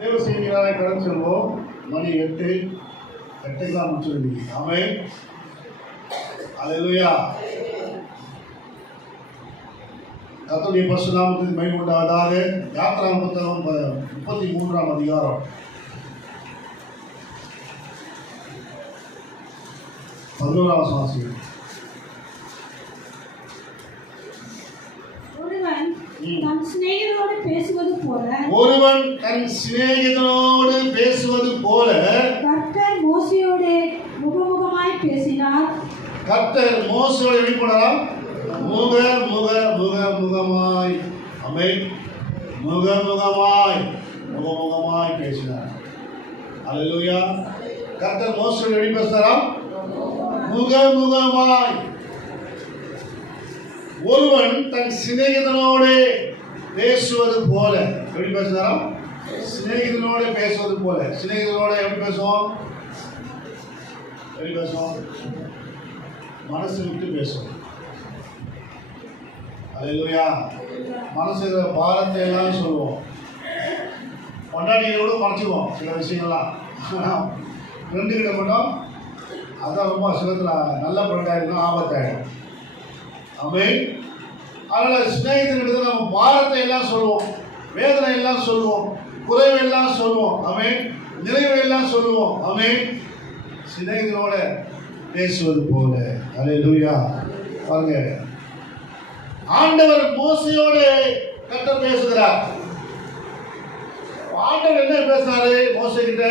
தேவ செய்திகளாக கடந்து செல்வோம். மணி 8:08 முடிச்சிருக்கீங்க. ஆமென். அல்லேலூயா. கர்த்தருடைய பரிசுத்த நாமத்துக்கு மகிமை உண்டாவதாக. யாத்திராகம புத்தகம் 33ஆம் அதிகாரம் 11ஆம் வசனம். தன் சிநேகிதனோடு பேசுவது போல கர்த்தர் மோசேயோடு முகமுகமாய் பேசினார். கர்த்தர் மோசேயோடு எப்படி போனாராம்? முகமுகமாய். ஆமென். முகமுகமாய் பேசினார். அல்லேலூயா. கர்த்தர் மோசேயோடு எப்படி பேசினாராம்? முகமுகமாய். ஒருவன் தன் சிநேகிதனோடு பேசுவது போல எப்படி பேசுறாராம்? சிநேகிதனோடு பேசுவது போல. சிநேகிதனோட எப்படி பேசுவோம்? மனசு விட்டு பேசுவோம். அல்லேலூயா. மனசு பாரத்தை எல்லாம் சொல்லுவோம். கொண்டாடிகளோடு மறைச்சிடுவோம் சில விஷயங்கள்லாம். ரெண்டு கிட்ட மட்டும் அதான் ரொம்ப சிலத்தில் நல்ல கொண்டாடினா ஆபத்தாயிடும். ஆமென். அதனால் சிநேகிதர்கிட்ட நம்ம பாரத்தை எல்லாம் சொல்லுவோம், வேதனை எல்லாம் சொல்லுவோம், குறைவை எல்லாம் சொல்லுவோம். ஆமென். நிறைவை எல்லாம் சொல்லுவோம். ஆமென். சிநேகிதரோட பேசுவது போல. அல்லேலூயா. பாருங்க, ஆண்டவர் மோசேயோடு கர்த்தர் பேசுகிறார். ஆண்டவர் என்ன பேசுறாரு மோசே கிட்ட?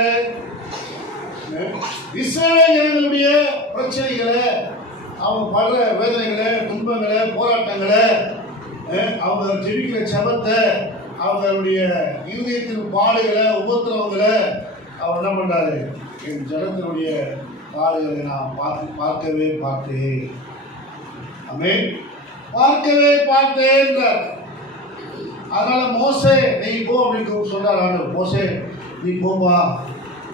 இஸ்ரவேல் ஜனங்களுடைய பிரச்சனைகளை, அவங்க படுற வேதனைகளை, துன்பங்களை, போராட்டங்களை, அவங்க ஜெபிக்கிற ஜெபத்தை, அவங்களுடைய இருதயத்தின் பாடுகளை, உபத்திரவங்களை அவர் என்ன பண்றாரு? என் ஜனத்தினுடைய பாடுகளை நான் பார்க்கவே பார்த்தேன். ஆமென். பார்க்கவே பார்த்தேன். அதனால மோசே நீ போ அப்படின்னு சொல்றாரு ஆண்டவர். மோசே நீ போப்பா,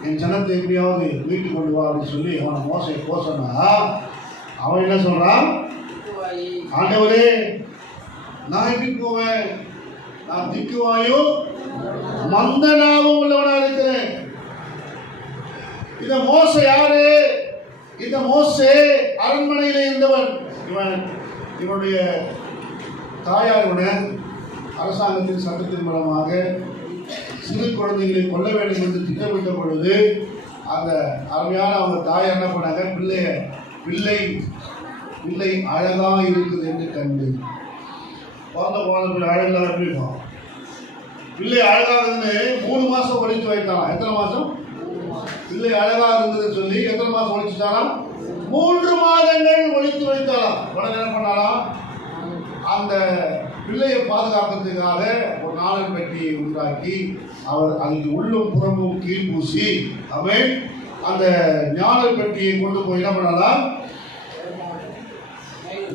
என் ஜனத்தை எப்படியாவது வீட்டு கொண்டு வா அப்படின்னு சொல்லி அவனை மோசே போ சொன்னா, அவன் என்ன சொல்றான்? ஆண்டவரே நான் எப்படி போவேன்? நான் திக்குவாயும் மந்தனாவும் உள்ளவனா இருக்கிறேன். இந்த மோசே யாரு? இந்த மோசே அரண்மனையில் இருந்தவன். இவனுடைய தாயார் அரசாங்கத்தின் சட்டத்தின் மூலமாக சிறு குழந்தைகளை கொல்ல வேண்டும் என்று திட்டமிட்ட பொழுது அந்த அருமையான அவங்க தாயார் என்ன பண்ணாங்க? பிள்ளை அழகா இருக்குது என்று கண்டு பிள்ளை அழகாக எப்படி இருக்கும்? பிள்ளை அழகாகுதுன்னு 3 மாசம் ஒழித்து வைத்தாலாம். எத்தனை மாசம்? பிள்ளை அழகாக இருந்ததுன்னு சொல்லி எத்தனை மாசம் ஒழிச்சுட்டாலாம்? 3 மாதங்கள் ஒழித்து வைத்தாலாம். உடனே என்ன பண்ணாலாம்? அந்த பிள்ளையை பாதுகாக்கிறதுக்காக ஒரு நாளன் பெட்டியை உண்டாக்கி அவர் அதுக்கு உள்ளும் புறமும் கீழ் பூசி அவன் அந்த ஞானல் பெட்டியை கொண்டு போய் என்ன பண்ணலாம்?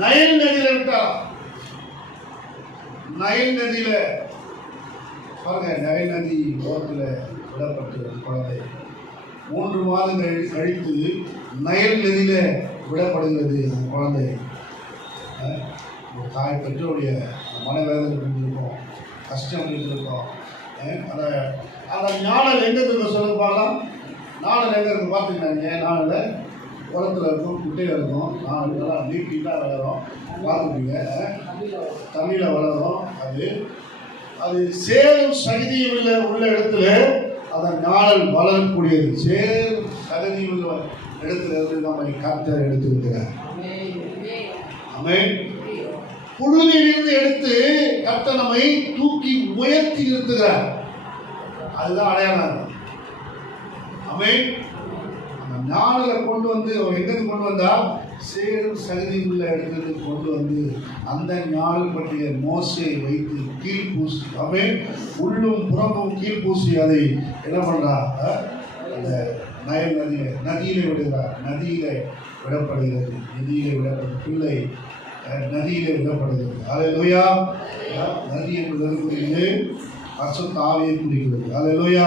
நைல் நதியில விட்டார். நைல் நதியில பாருங்க, நைல் நதி ஓரத்தில் விடப்பட்டது குழந்தை. 3 மாதங்கள் கழித்து நைல் நதியில விடப்படுகிறது அந்த குழந்தை. தாய் பெற்றோருடைய மனவேதனை இருந்திருக்கும், கஷ்டம் இருந்திருக்கும். அந்த ஞானல் எங்க இருக்கு சொல்லுங்க பார்க்கலாம். நாணல் எங்க இருக்கு பார்த்துக்கிட்டாங்க. நாணல் குளத்தில் இருக்கும், குட்டையில் இருக்கும். நாணல் நல்லா நீட்டாக வளரும். பார்த்துப்பீங்க, தண்ணியில் வளரும். அது சேரும் சகதியும் உள்ள இடத்துல அந்த ஞானல் வளரக்கூடியது. சேரும் சகதியும் உள்ள இடத்துல இருந்து நம்ம கர்த்தர் எடுத்துருக்கிறார். ஆமென். புழுதியிலிருந்து எடுத்து கர்த்தர் நம்மை தூக்கி உயர்த்தி நிறுத்துகிறார். அதுதான் அடையாளம். ஆமென். அந்த ஞானலை கொண்டு வந்து எங்கிருந்து கொண்டு வந்தா? சேரும் சகதி உள்ள இடத்துக்கு கொண்டு வந்து அந்த ஞானல் பற்றிய மோசையை வைத்து கீழ் பூசி, ஆமென், உள்ளும் புறமும் கீழ் பூசி அதை என்ன பண்றா? அந்த நயல் நதியிலே விடுகிறார். நதியிலே விடப்படுகிறது. பிள்ளை நதியிலே விடப்படுகிறது. அல்லேலூயா. நதி என்பது பரிசுத்த ஆவியை குறிக்கிறது. அல்லேலூயா.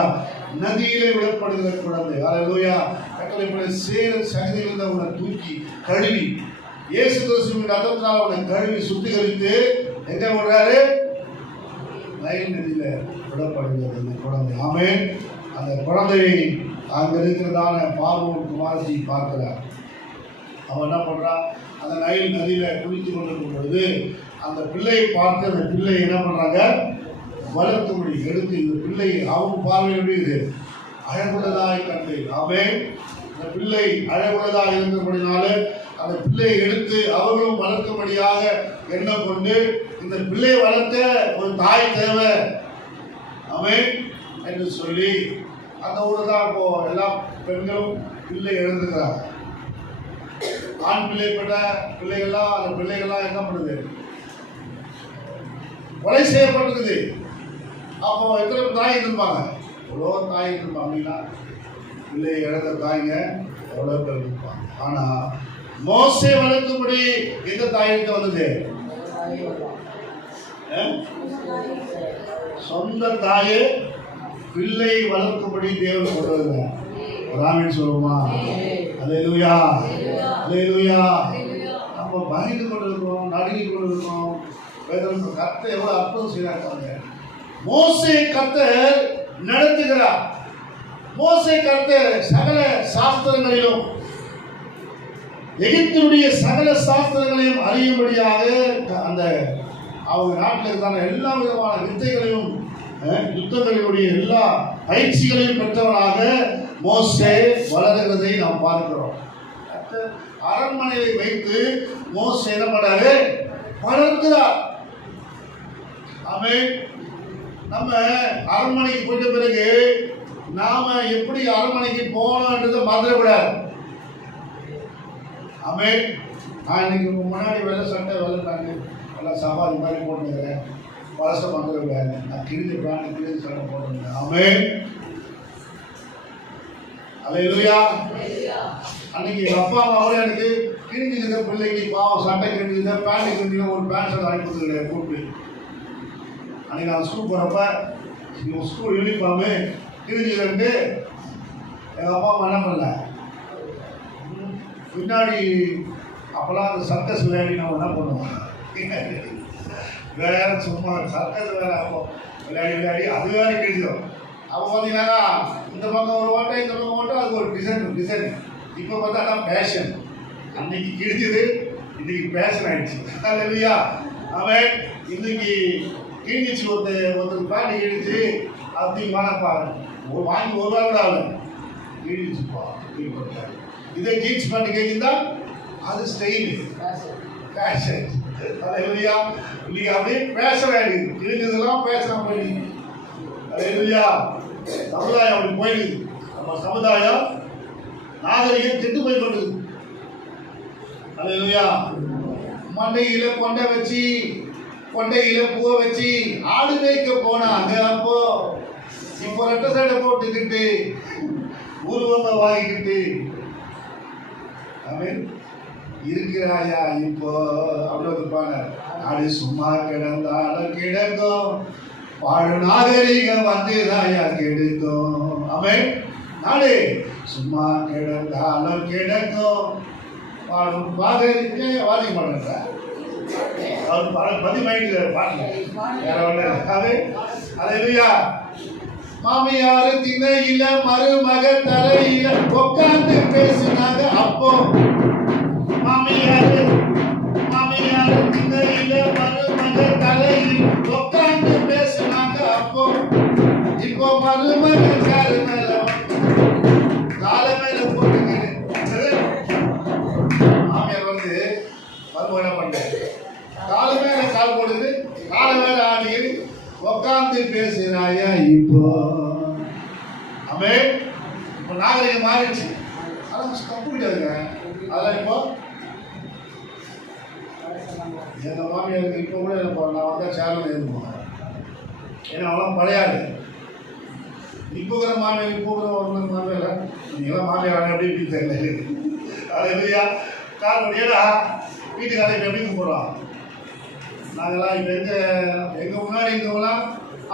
நதியிலே விடப்படுகிற குழந்தை. அல்லேலூயா. கட்டளை சேர சகதியிலிருந்து அவனை தூக்கி கழுவி இயேசு கிறிஸ்துவின் ரத்தத்தினால் அவனை கழுவி சுத்திகரித்து எங்க விடுறாரு? நைல் நதியில விடப்படுகிறது அந்த குழந்தை. ஆமென். அந்த குழந்தையை அங்கே இருக்கிறதான பார்வோன் குமாரத்தை பார்க்கிறார். அவன் என்ன பண்ணுறான், அந்த நைல் நதியில் குளித்து கொண்டிருக்கும் பொழுது அந்த பிள்ளையை பார்த்து அந்த பிள்ளையை என்ன பண்ணுறாங்க, வளர்க்கும்படி எடுத்து இந்த பிள்ளை அவங்க பார்வையோடு இது அழகுள்ளதாய் கண்டு. ஆமென். அந்த பிள்ளை அழகுள்ளதாக இருந்தபடினால அந்த பிள்ளையை எடுத்து அவர்களும் வளர்க்கும்படியாக எண்ணம் கொண்டு இந்த பிள்ளையை வளர்க்க ஒரு தாய் தேவை. ஆமென் என்று சொல்லி அந்த ஊரில் தான் இப்போ எல்லா பெண்களும் பிள்ளை எழுதுகிறாங்க. ஆண் பிள்ளை பெற்ற பிள்ளைகள்லாம் அந்த பிள்ளைகள்லாம் என்ன பண்ணுது, கொலை செய்யப்பட்டிருக்குது. அப்போ எத்தனை தாய் இருப்பாங்க, எவ்வளோ தாய் இருப்பாங்க அப்படின்னா, பிள்ளை இழந்த தாய்ங்க எவ்வளோ பேர் இருப்பாங்க. ஆனால் மோசே வளர்க்கும்படி எந்த தாயிட்ட வந்தது, சொந்த தாயே பிள்ளை வளர்க்கும்படி தேவன் சொல்றது. ராமன் சொல்லுமா, அல்லேலூயா அல்லேலூயா. நம்ம பயந்து கொண்டிருக்கிறோம், நடுங்கி கொண்டிருக்கிறோம். வேதம் கர்த்தர் எவ்வளவு அற்புதம் செய்யறாங்க. மோசே கர்த்தர் நடத்துகிறார். மோசே கர்த்தர் சகல சாஸ்திரங்களிலும் எகிப்தினுடைய சகல சாஸ்திரங்களையும் அறியும்படியாக அந்த அவங்க நாட்டில் இருந்தான எல்லா விதமான வித்தைகளையும் யுத்தங்களினுடைய எல்லா பயிற்சிகளையும் பெற்றவனாக மோசே வளர்கிறதை நாம் பார்க்கிறோம். அரண்மனையை வைத்து மோசே என்ன பண்ணாரு, வளர்க்கிறார். ஆமென். நம்ம அரண்மனைக்கு போயிட்ட பிறகு நாம எப்படி அரண்மனைக்கு போனோம்ன்றதை மறந்துடக்கூடாது. ஆமென். நான் இன்னைக்கு முன்னாடி வெள்ளை சட்டை வெள்ளை பேண்ட் எல்லாம் சவாரி மாதிரி போட்டுக்கிறேன். வருஷம் வந்துடுவேன். நான் கிழிஞ்ச பேண்ட் கிழிஞ்ச சட்டை போட்டுருந்தேன். ஆமென். அல்லேலூயா. அன்னைக்கு எங்கள் அப்பா அம்மாவோட எனக்கு கிழிஞ்சிருந்த பிள்ளைக்கு பாவம் சட்டை கிழிஞ்சிருந்த பேண்ட் கிழிஞ்சிருந்த ஒரு பேண்ட் ஷர்ட் வாங்கி கொடுத்துருக்கேன் கூப்பிட்டு. அன்னைக்கு நான் ஸ்கூல் போகிறப்ப ஸ்கூல் யூனிஃபார்மு கிழிஞ்சிருந்து எங்கள் அப்பா அம்மா என்ன பண்ணல, பின்னாடி அப்போல்லாம் அந்த சர்க்கஸ் விளையாடி நம்ம என்ன பண்ணுவோம், வேற சும்மா சர்க்கஸ் வேற அப்போ விளையாடி விளையாடி அது வேற கிழிச்சிடும். அப்போ பார்த்தீங்கன்னா இந்த பக்கம் ஒரு ஓட்டை இந்த பக்கம் ஓட்டை, அது ஒரு டிசைன். இப்போ பார்த்தா தான் ஃபேஷன். அன்னைக்கு கிழிஞ்சது இன்னைக்கு ஃபேஷன் ஆயிடுச்சு. இல்லையா? அவன் இன்னைக்கு கிழிஞ்சிச்சு, ஒருத்தருக்கு பேண்ட் கிழிச்சு அப்படி வாங்கப்பா வாங்கி ஒரு ரூபா கூட ஆகல, கிழிஞ்சிச்சுப்பா. இதே ஜீன்ஸ் பேண்ட் கேட்குதா அது ஸ்டைலு ஃபேஷன். இல்லையா? இன்னைக்கு அப்படியே ஃபேஷன் ஆகிடுது. கிழிஞ்சதெல்லாம் ஃபேஷனாக போயிடுது. இல்லையா? சமுதாயம் அப்படி போயிடுது. நம்ம சமுதாயம் நாகரிகம் கெட்டு போய் கொண்டிருக்கு. அல்லேலூயா. மண்டையில கொண்டை வச்சு கொண்டையில பூவை வச்சு ஆடு மேய்க்க போனாங்க. அப்போ இப்போ ரெட்டை சட்டை போட்டுக்கிட்டு உருவத்தை வாங்கிக்கிட்டு அவன் இருக்கிறாயா இப்போ அப்படி வந்துருப்பாங்க. ஆடு சும்மா கிடந்தாலும் கிடக்கும், பாடு நாகரிகம் வந்துதாயா கெடுக்கும். அவன் நாடு சும்மா கிடந்தாலும் கிடக்கும், பாடும் பாதரிக்க வாதி பண்ணுற அவர் பதிமைக்கு பாடல வேற ஒன்று. அது இல்லையா? மாமியாரு திணையில மருமக தலையில உட்காந்து பேசினாங்க. அப்போ மாமியாரு திணையில மருமக தலையில் உட்காந்து பேசினாங்க. அப்போ இப்போ மருமக கால மேல போட்டுக்கிட்டு மாமியார் வந்து மருமக என்ன பண்ண கால மேல கால் போடுது, கால மேல ஆடிக்கிட்டு உட்காந்து பேசினாயா. இப்போ அமே இப்போ நாகரிகம் மாறிடுச்சு. அதெல்லாம் தப்பு கிடையாதுங்க. அதெல்லாம் இப்போ எங்கள் மாமியாருக்கு இப்போ கூட நான் வந்தால் சேனல் இருப்போம். ஏன்னா அவெல்லாம் பழையாடு. இப்போ கூட மாமியார் இப்போ கூட ஒரு மாமியார் நீங்களாம் மாமியார் எப்படி இப்படி தெரியல. அது இல்லையா? காரணம் ஏன்னா வீட்டுக்காரர் இப்போ எப்படி கூப்பிடுறோம். நாங்கள்லாம் இப்போ எங்கள் முன்னாடி இருந்தவங்களாம்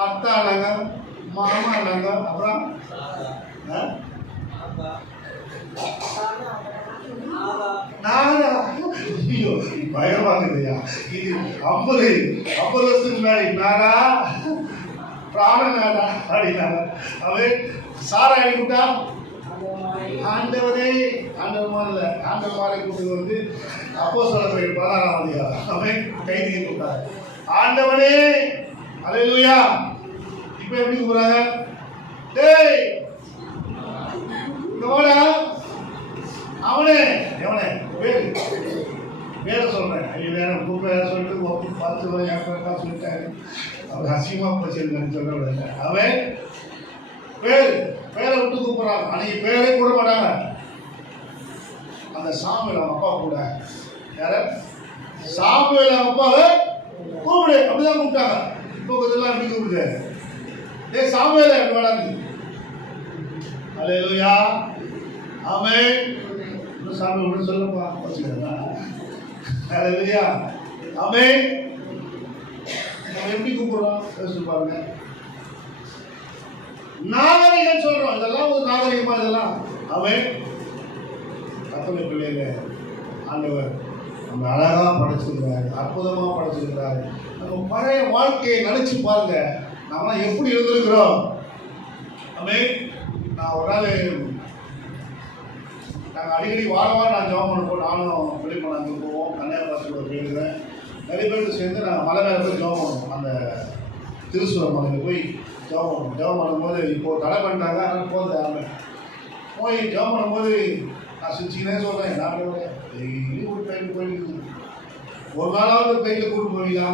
அத்தா நாங்க, மாமா நாங்க, அப்புறம் நானா ஐயோ பயமாக்குதுயா. இது 50 வருஷத்துக்கு முன்னாடி நானா பிராணநாதா அப்படின்னாங்க. அவன் சாரா கூட்டா ஆண்டவரே, ஆண்டவமார் இல்லை, ஆண்டவமாரை கூப்பிட்டு வந்து அப்போஸ்தலர் 16ஆம் அதிகாரம் அவன் கைதியை கூப்பிட்டாங்க. ஆண்டவனே, அல்லேலூயா. இப்போ எப்படி கூப்பிடுறாங்க? டேய் இங்க வாடா. அவனே எவனே பேரை சொல்றேன். ஐயோ நேரம் கூப்பிட சொல்லிட்டு 10 வரை ஏற்பா சொல்லிட்டாரு. அவர் அசிங்கமா போச்சு சொல்ல. அவன் பேரை விட்டு கூப்பிடுறாங்க. அன்னைக்கு பேரே கூட மாட்டாங்க. அந்த சாமுவேல் அவங்க அப்பா கூட யார சாமுவேல் அவங்க அப்பாவை கூப்பிடு அப்படிதான் கூப்பிட்டாங்க. இப்போ இதெல்லாம் எப்படி கூப்பிடுது? ஏ சாமுவேல் எப்படி வராது? அல்லேலூயா, ஆமென். சாமி ஒன்று சொல்லப்பா வச்சுக்கிறேன். அல்லேலூயா, ஆமென். நம்ம எப்படி கூப்பிடுறோம் யோசிச்சு பாருங்க. நாகரிகம் சொல்றோம். இதெல்லாம் ஒரு நாகரிகமா? இதெல்லாம் அவன் கத்தோலிக்க பிள்ளைங்க ஆண்டவர் நம்ம அழகா படைச்சிருக்கிறாரு, அற்புதமா படைச்சிருக்கிறாரு. நம்ம பழைய வாழ்க்கையை நினைச்சு பாருங்க, நம்மளாம் எப்படி இருந்திருக்கிறோம். அவன் நான் ஒரு நாள் நாங்கள் அடிக்கடி வாரம் நான் ஜாப் பண்ணுவோம். நானும் வெளிப்போம், அங்கே போவோம். கன்னியாகுமரி போயிருக்கிறேன். நிறைய பேருக்கு சேர்ந்து நாங்கள் மலை மேலே போய் ஜாப் பண்ணுவோம். அந்த திருசூரம் மலையில் போய் ஜாப் பண்ணுவோம். ஜாப் பண்ணும்போது இப்போது தடை பண்ணிட்டாங்க, அதனால் போகிறது யாருமே. போய் ஜாப் பண்ணும்போது நான் சிரிச்சுக்கினே சொல்கிறேன், நான் டெய்லி ஒரு ட்ரெயினுக்கு போயிட்டு ஒரு நாளாவது ட்ரெயினில் கூப்பிட்டு போவீங்களா?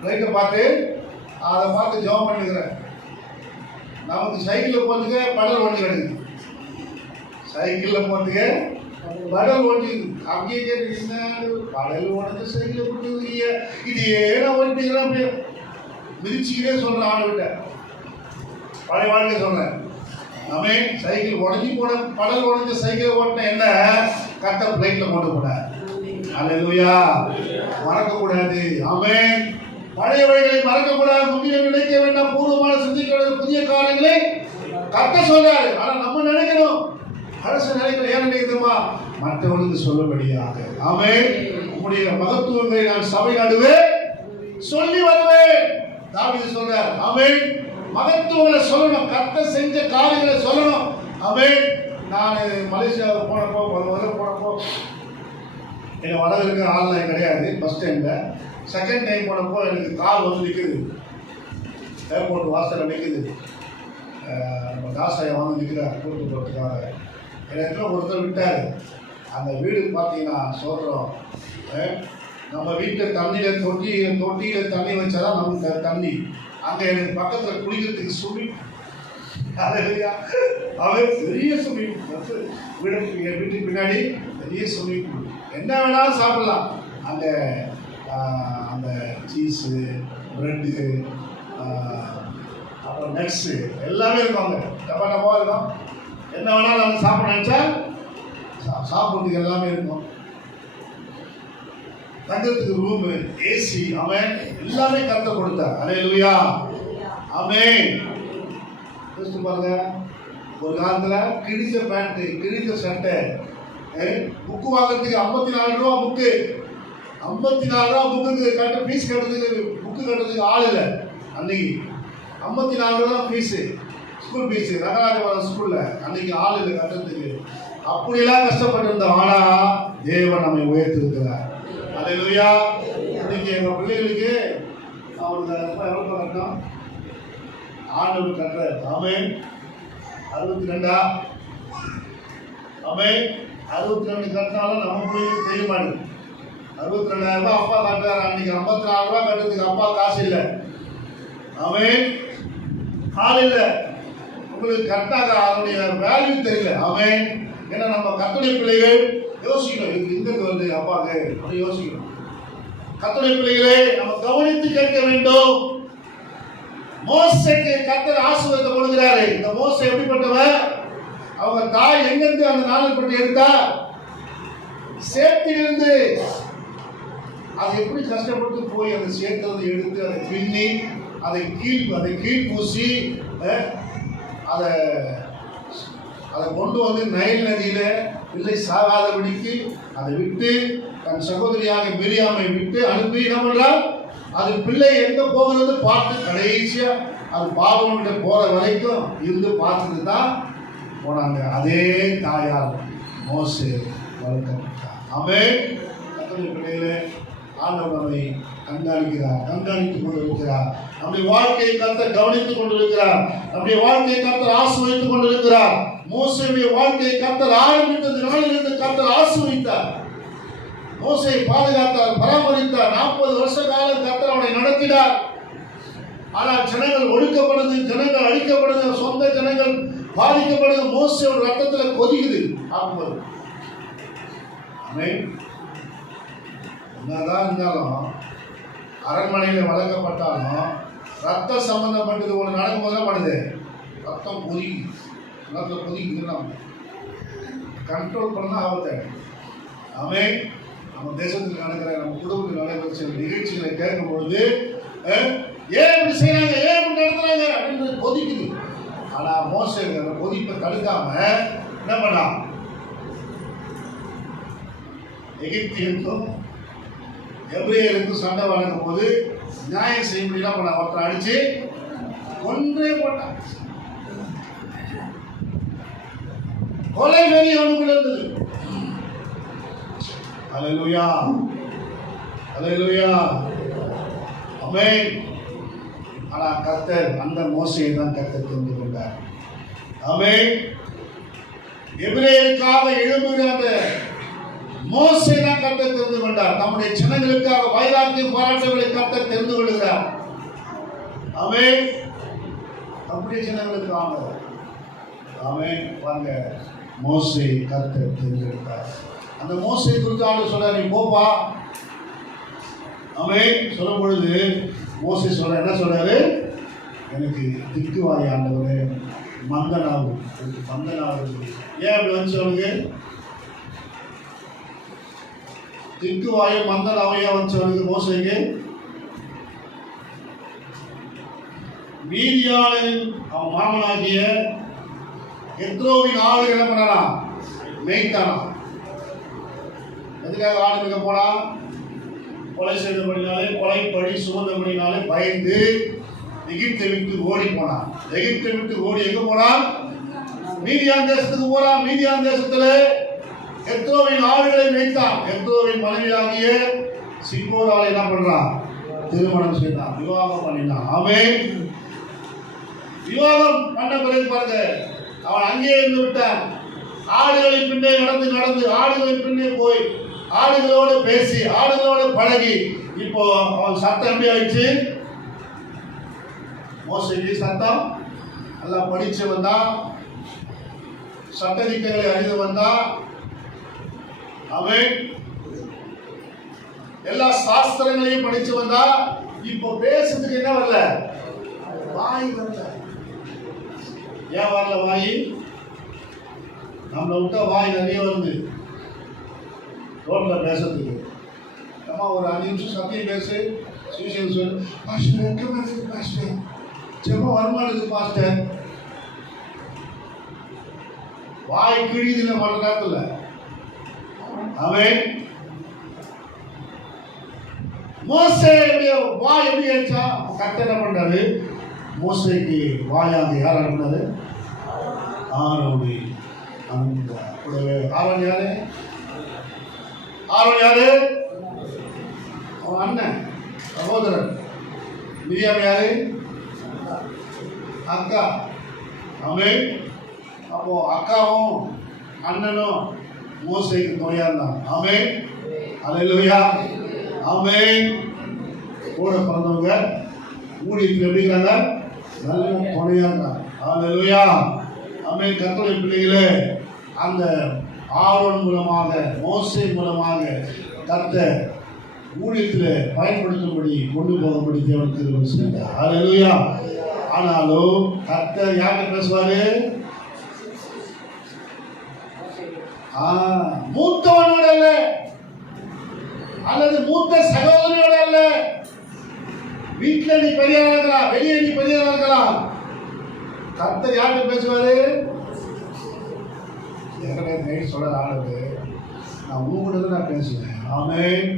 ட்ரெயினை பார்த்து அதை பார்த்து ஜாப் பண்ணிக்கிறேன். நமக்கு சைக்கிளில் போகிறதுக்கு படல் வண்டி கிடைக்குது. சைக்கிளில் போகிறதுக்கு படல் ஓட்டி அங்கேயே படல் ஓடுறது சைக்கிள் கொடுத்தது இது ஏன்னா ஓட்டிக்கிறேன். அப்படியே மிதிச்சுக்கிட்டே சொல்கிறேன் ஆளுகிட்ட. பழைய வாழ்க்கை சொல்கிறேன். நம்ம சைக்கிள் உடஞ்சி போன படல் உடஞ்ச சைக்கிளை ஓட்டின என்ன கட்ட பிளைட்டில் போட்டு போனேன். அல்லேலூயா, மறக்கக்கூடாது. ஆமென். பழைய வழிகளை மறக்கக்கூடாது. முன்னிலை நினைக்க வேண்டாம், பூர்வமான சிந்திக்க புதிய காரியங்களை கட்ட சொல்றாரு. ஆனால் நம்ம நினைக்கணும், அரசு நினைக்கணும். ஏன் நினைக்கிறோமா? மற்றவனுக்கு சொல்லபடியாக. ஆமென். உங்களுடைய மகத்துவங்களை நான் சபை நடுவே சொல்லி வருவேன். தாவீது சொல்றார். ஆமென். மகத்துவங்களை சொல்லணும், கத்த செஞ்ச காரியங்களை சொல்லணும். ஆமென். நான் மலேசியாவுக்கு போனப்போ முதல்ல போனப்போ எனக்கு வரதுக்கு ஆன்லைன் கிடையாது. ஃபர்ஸ்ட் டைமில். செகண்ட் டைம் போனப்போ எனக்கு கால் வந்து நிற்குது, ஏர்போர்ட் வாசலில் நிற்குது. நம்ம தாசாயை வந்து நிற்கிறார் கூட்டு போகிறதுக்காக. எனக்கு ஒருத்தர் விட்டார். அந்த வீடு பார்த்தீங்கன்னா சொல்கிறோம், நம்ம வீட்டில் தண்ணியில் தொட்டியில் தண்ணி வச்சா தான் நமக்கு தண்ணி. அங்கே எனக்கு பக்கத்தில் குளிக்கிறதுக்கு ஸ்விம்மிங். இல்லையா? அவன் பெரிய ஸ்விம்மிங் வீட்டுக்கு பின்னாடி பெரிய ஸ்விம்மிங் பூல். என்ன வேணாலும் சாப்பிடலாம். அங்கே அந்த சீஸு, ப்ரெட்டு, அப்புறம் நட்ஸு எல்லாமே இருக்கும். அங்கே டப்பா இருக்கும். என்ன வேணாலும் நம்ம சாப்பிட நினச்சா சாப்பிட்றதுக்கு எல்லாமே இருக்கும். தங்கத்துக்கு ரூமு, ஏசி, அவன் எல்லாமே கத்த கொடுத்தார். அல்லேலூயா, ஆமென். யோசிச்சு பாருங்க. ஒரு காலத்தில் கிழிஞ்ச பேண்ட்டு, கிழிஞ்ச சட்டை, புக்கு வாங்குறதுக்கு 54 ரூபா புக்கு. 54 ரூபா புக்குக்கு கட்ட ஃபீஸ் கட்டுறதுக்கு, புக்கு கட்டுறதுக்கு ஆள் இல்லை. அன்னைக்கு 54 ரூபா ஃபீஸு, ஸ்கூல் ஃபீஸு, ரங்கராஜபுரம் ஸ்கூலில். அன்னைக்கு ஆள் இல்லை கட்டுறதுக்கு. அப்படியெல்லாம் கஷ்டப்பட்டு இருந்தோம். ஆனால் தேவன் நம்மை உயர்த்திருக்கிறார். அல்லேலூயா. இன்னைக்கு எங்கள் பிள்ளைகளுக்கு அவருக்கு எவ்வளோ கட்டணும்? ஆண்டவர் கட்டுறார். ஆமென். 62 ஆமென். 62 கட்டினாலும் நம்ம பிள்ளைகளுக்கு தெரிய மாட்டேங்குது. 62,000 ரூபாய் அப்பா கட்டுறாரு. அன்னைக்கு 54 ரூபா கட்டுறதுக்கு அப்பா காசு இல்லை. ஆமென். ஆள் இல்லை. உங்களுக்கு கட்டாத அதனுடைய வேல்யூ தெரியல. ஆமென். ஏன்னா நம்ம கர்த்தருடைய பிள்ளைகள் யோசிக்கணும், இது இங்கே வந்து அப்பாங்க அப்படி யோசிக்கணும். கர்த்தருடைய பிள்ளைகளே நம்ம கவனித்து கேட்க வேண்டும். மோசேக்கு கர்த்தர் ஆசீர்வாதத்தை கொடுக்கிறாரு. இந்த மோசே எப்படிப்பட்டவர்? அவங்க தாய் எங்கிருந்து அந்த நாளில் பற்றி எடுத்தா? சேத்திலிருந்து. அது எப்படி கஷ்டப்பட்டு போய் அந்த சேத்திலிருந்து எடுத்து அதை பின்னி அதை கீழ் பூசி அதை கொண்டு வந்து நைல் நதியில பிள்ளை சாகாதபடிக்கு அதை விட்டு தன் சகோதரியாக மிரியாமை விட்டு அனுப்பி என்ன பண்றார்? அது பிள்ளை எங்க போகிறது பார்த்து கடைசியா அது பாவன்கிட்ட போற வரைக்கும் இருந்து பார்த்துட்டு தான் போனாங்க. அதே தாயார் மோசே வளர்க்கப்பட்டார். ஆமென். கர்த்தருடைய பிள்ளைகளே, ஆண்டவர் நம்மை கண்காணிக்கிறார், கண்காணித்துக் கொண்டிருக்கிறார். நம்முடைய வாழ்க்கையை கர்த்தர் கவனித்துக் கொண்டிருக்கிறார். நம்முடைய வாழ்க்கையை கர்த்தர் ஆசீர்வதித்துக் கொண்டிருக்கிறார். மோசேயுடைய வாழ்க்கையை கர்த்தர் ஆரம்பித்தது நாளிலிருந்து கர்த்தர் ஆசீர்வதித்தார். மோசேயை பாதுகாத்தார், பராமரித்தார். 40 வருஷ காலம் கர்த்தர் அவனை நடத்தினார். ஆனால் ஜனங்கள் ஒடுக்கப்படுது, ஜனங்கள் அழிக்கப்படுது, சொந்த ஜனங்கள் பாதிக்கப்படுது. மோசேயோட ரத்தத்தில் கொதிக்குது. ஆகும்போது என்னதான் இருந்தாலும் அரண்மனையில் வளர்க்கப்பட்டாலும் ரத்தம் சம்பந்தப்பட்டது ஒன்று நடக்கும்போது தான் பண்ணுது. ரத்தம் கொதிக்குது, ரத்தம் கொதிக்குதுன்னா கண்ட்ரோல் பண்ண ஆபத்து. ஆமென். நம்ம தேசத்தில் நடக்கிற, நம்ம குடும்பத்தில் நடக்கிற சில நிகழ்ச்சிகளை கேட்கும்பொழுது ஏன் இப்படி செய்யறாங்க, ஏன் இப்படி நடத்துறாங்க அப்படின்னு கொதிக்குது. ஆனா மோசே அந்த கொதிப்பை தடுக்காம என்ன பண்ணான்? எகிப்தியருக்கும் எபிரேயருக்கும் சண்டை வழங்கும் போது நியாயம் செய்ய முடியல பண்ண ஒருத்தர் அடிச்சு கொன்றே போட்டான். கொலை வெறி அவனுக்குள்ள இருந்தது. அல்லேலூயா, அல்லேலூயா, ஆமென். ஆனா கர்த்தர் அந்த மோசேயை தான் கர்த்தர் தெரிந்து கொண்டார். ஆமென். எபிரேயருக்காக எழும்புகிற அந்த மோசே தான் கர்த்தர் தெரிந்து கொண்டார். நம்முடைய ஜனங்களுக்காக வைராக்கியம் போராட்டங்களை கர்த்தர் தெரிந்து கொள்கிறார். ஆமென். நம்முடைய ஜனங்களுக்காக ஆமென். வாங்க, மோசே கர்த்தர் தெரிந்திருக்கார். அந்த மோசே குறித்து ஆண்டு சொல்ற, நீ போப்பா. ஆமென். சொல்லும் பொழுது மோசே சொல்ற, என்ன சொல்றாரு? எனக்கு திக்குவாய் ஆண்டவரே, மந்தனாவு, எனக்கு மந்தனாவு. ஏன் அப்படி வந்து சொல்லுங்க? திக்குவாயும் மந்தனாவும் ஏன் வந்து சொல்லுங்க மோசேக்கு? மீதியானின் அவன் மாமனாகிய எத்ரோவின் ஆடு என்ன பண்ணா? மேய்த்தானா. எதுக்காக ஆடு மிக போனா? கொலை செய்தபடினாலே, கொலை படி சுமந்தபடினாலே பயந்து எகிப்தை விட்டு ஓடி போனான். எகிப்தை விட்டு ஓடி எங்க போனான்? மீதியான் தேசத்துக்கு போறான். மீதியான் தேசத்துல எத்ரோவின் ஆடுகளை மேய்த்தான். எத்ரோவின் மனைவியாகிய சிப்போராவை என்ன பண்றான்? திருமணம் செய்தான், விவாகம் பண்ணினான். ஆமென். விவாகம் பண்ண பிறகு பாருங்க, அவன் அங்கே இருந்து விட்டான். ஆடுகளின் பின்னே நடந்து ஆடுகளின் பின்னே போய் ஆடுகளோடு பேசி ஆடுகளோடு பழகி, இப்போ அவன் சட்டம் எப்படி ஆயிடுச்சு? மோசேக்கு சட்டம் நல்லா படிச்சவன் தான், சட்டதிட்டங்களை அறிந்தவன் தான். அவன் எல்லா சாஸ்திரங்களையும் படிச்சவன் தான். இப்போ பேசுறதுக்கு என்ன வரல? வாய் வரல. ஏன் வரல வாய்? நம்மளை விட்டா வாய் நிறைய வருது ரோட்ல பேசுறதுக்கு. அம்மா ஒரு 5 நிமிஷம் சத்தியம் பேசு, சுவிசேஷம் சொல்லு. பாஸ்டர் வெக்கம் இருக்குது பாஸ்டர், ஜெபம் வரமாட்டேங்குது பாஸ்டர். வாய் கிழிதில்லை மற்ற நேரத்தில். அவன் மோசே வாய் எப்படி ஆயிடுச்சா? கர்த்தர் என்ன பண்றாரு? மோசேக்கு வாயாக யார் அனுப்பினாரு? ஆரோனை அனுப்பினார். ஆரோன் யாரு? ஆரோன் யாரு? அவன் அண்ணன், சகோதரன். மிரியாம் யாரு? அக்கா. அவன் அப்போ அக்காவும் அண்ணனும் மோசேக்கு துணையா இருந்தான். ஆமென். அல்லேலூயா, ஆமென். கூட பிறந்தவங்க ஊழியத்தில் எப்படிங்கிறாங்க? நல்ல துணையா இருந்தாங்க. அல்லேலூயா, ஆமென். கர்த்தருடைய பிள்ளைகளே, அந்த ஆரோன் மூலமாக, மோசே மூலமாக கர்த்தர் ஊழியத்தில் பயன்படுத்தும்படி கொண்டு போகும்படி தேவன் கிருபை செய்தார். அல்லேலூயா. ஆனாலும் கர்த்தர் யார்கிட்ட பேசுவாரு? மூத்தவனோட அல்ல, அல்லது மூத்த சகோதரியோட அல்ல. வீட்டுல நீ பெரியவனா இருக்கலாம், வெளியே நீ பெரியவனா இருக்கலாம். கர்த்தர் யார்கிட்ட பேசுவாரு? ஏற்கனவே சொல்ற ஆளுக்கு நான் உங்ககிட்ட நான் பேசுவேன். ஆமென்.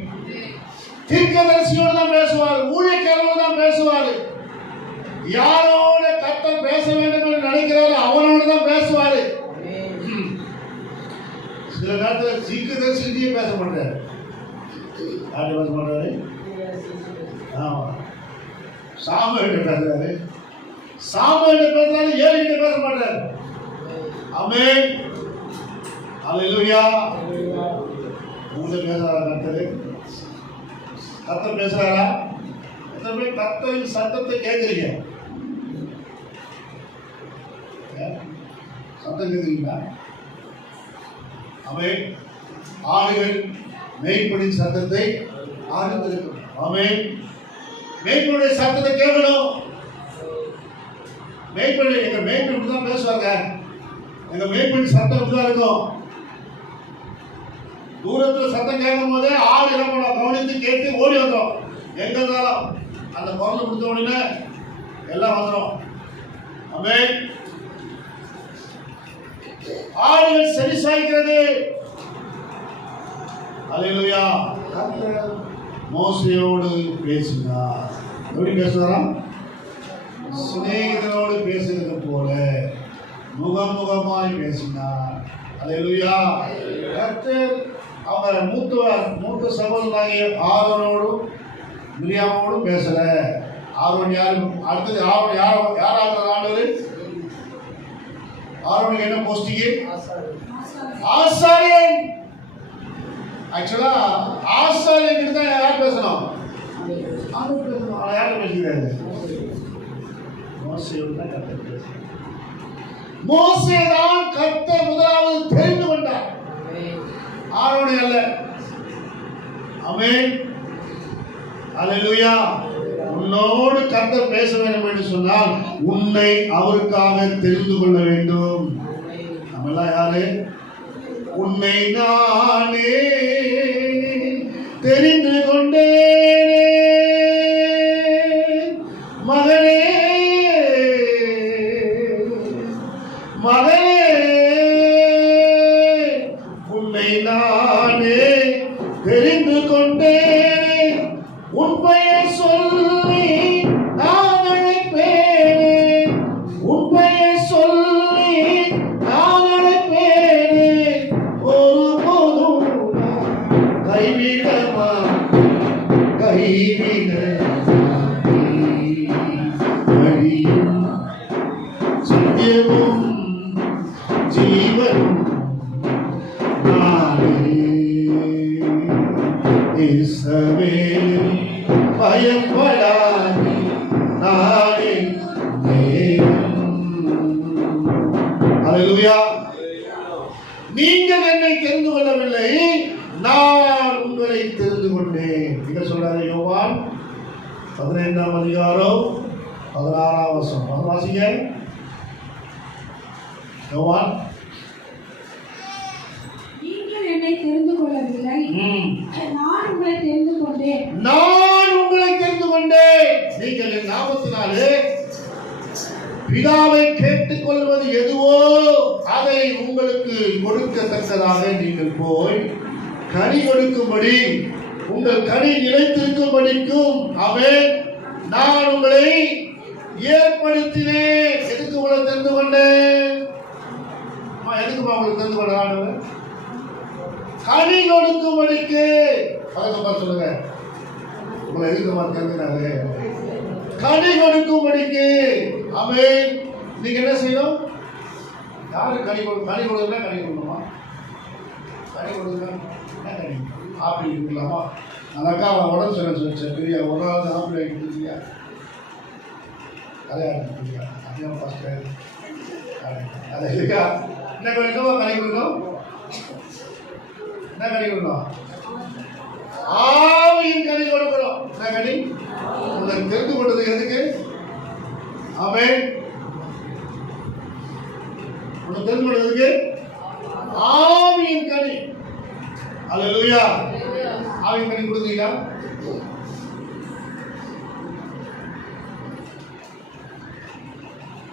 தீர்க்கதரிசியோடு தான் பேசுவார், ஊழியக்காரரோடு தான் பேசுவார். யாரோட கர்த்தர் பேச வேண்டும் என்று நினைக்கிறாரோ அவனோடு தான் பேசுவாரு. சில நேரத்தில் தீர்க்கதரிசியே பேச மாட்டாரு. யார்கிட்ட பேச மாட்டாரு? ஆமா, சாமுவேல்கிட்ட பேசுறாரு. சாமுவேல்கிட்ட பேசுறாரு, ஏலிகிட்ட பேச மாட்டாரு. ஆமென், அல்லேலூயா. உங்களை பேசுறாரா கர்த்தர்? கர்த்தர் பேசுறாரா? கர்த்தரின் சத்தத்தை கேட்குறீங்க? சத்தம் கேட்குறீங்களா? ஆமென். ஆடுகள் மேய்ப்பனின் சத்தத்தை அறிந்திருக்கும். ஆமென். மேய்ப்பனுடைய சத்தத்தை கேட்கணும். மேய்ப்பன், எங்க மேய்ப்பன் தான் பேசுவாங்க. எங்க மேய்ப்பன் சத்தம் இப்படிதான் இருக்கும். தூரத்தில் சத்தம் கேட்கும் போதே ஆடு என்ன பண்ண கவனித்து கேட்டு ஓடி வந்துடும். எங்க இருந்தாலும் அந்த குரல் கொடுத்த உடனே எல்லாம் வந்துடும். ஆமென். ஆடுகள் செவி சாய்க்கிறது. அல்லேலூயா. மோசேயோடு பேசினார். எப்படி பேசுறாராம்? சிநேகிதனோடு பேசுகிறது போல முகமுகமாய் பேசினார். அல்லேலூயா. கர்த்தர் அவங்க மூத்த சகோதரனாகிய ஆரோனோடும் மிரியாமோடும் பேசல. ஆரோன் யாரு? அடுத்தது ஆரோன் யாராவது ஆண்டவர்? ஆரோனுக்கு என்ன போஸ்டிங்? ஆசாரியன். ஆக்சுவலா ஆசாரியன் கிட்ட தான் யார் பேசணும்? ஆரோன் பேசணும். ஆனால் யார்கிட்ட பேசுகிறாரு? மோசேயோடு தான் கர்த்தர் பேசுகிறார். மோசே தான் கர்த்தர் முதலாவது தெரிந்து கொண்டார், ஆரோனை அல்ல. ஆமென், அல்லேலூயா. உன்னோடு கர்த்தர் பேச வேண்டும் என்று சொன்னால் உன்னை அவருக்காக தெரிந்து கொள்ள வேண்டும். நம்மெல்லாம் யாரு? உன்னை நானே தெரிந்து கொண்டேன் மகனே, மகனே, உன்னை நானே தெரிந்து கொண்டேன். உன் பெயர் சொல்லி நான் அழைப்பேன். உன் பெயர் சொல்லி நான் அழைப்பேன். ஒருபோதும் கைவிடமா கைவிட வழியும் சத்தியமும் ஜீவனும் நானே. இயேசுவே பயப்படாதே, நானே தேவன். அல்லேலூயா. நீங்கள் என்னை தெரிந்து கொள்ளவில்லை, நான் உங்களை தெரிந்து கொண்டேன். என்ன சொல்றாரு யோவான் 15ஆம் அதிகாரம் 16ஆம் வசனம். வாசிங்க. யோவான். நீங்கள் என்னை தெரிந்து கொள்ளவில்லை, நான் உங்களை தெரிந்து கொண்டேன். நான் உங்களை தெரிந்து கொண்டேன். நீங்கள் என் நாமத்தினாலே பிதாவை கேட்டுக் கொள்வது எதுவோ அதை உங்களுக்கு கொடுக்கத்தக்கதாக நீங்கள் போய் கனி கொடுக்கும்படி, உங்கள் கனி நிலைத்திருக்கும்படிக்கும் அவன் நான் உங்களை ஏற்படுத்தினேன். எதுக்கு உங்களை தெரிந்து கொண்டேன்? எதுக்கு உங்களுக்கு தெரிந்து கொண்டாடுவேன்? கனி கொடுக்கும்படிக்கு. பக்கத்துல சொல்லுங்க, உங்களை எதுக்குமா தெரிஞ்சினாரு? கனி கொடுக்கும்படிக்கு. ஆமென். நீங்க என்ன செய்யணும்? யாரு கனி கொடுக்கணுமா? கனி கொடுக்கணுமா? கனி கொடுக்கணும். என்ன கனி? ஆப்பிள் கொடுக்கலாமா? அந்த அக்கா உடம்பு சொல்ல பெரிய ஒரு நாள் ஆப்பிள் கொடுக்குறியா? அதே கொடுக்குறியா? அதையும் ஃபர்ஸ்ட் அதை இருக்கா? என்ன கொடுக்கணும்? கனி கொடுக்கணும். என்ன கனி கொடுக்கணும்? ஆவியின் கனி கொடுக்கணும். என்ன கனி? உங்களை தெரிந்து கொண்டது எதுக்கு? ஆமென். உங்களை தெரிந்து கொண்டதுக்கு ஆவியின் கனி. அல்லேலூயா. ஆவியின் கனி கொடுத்தீங்களா?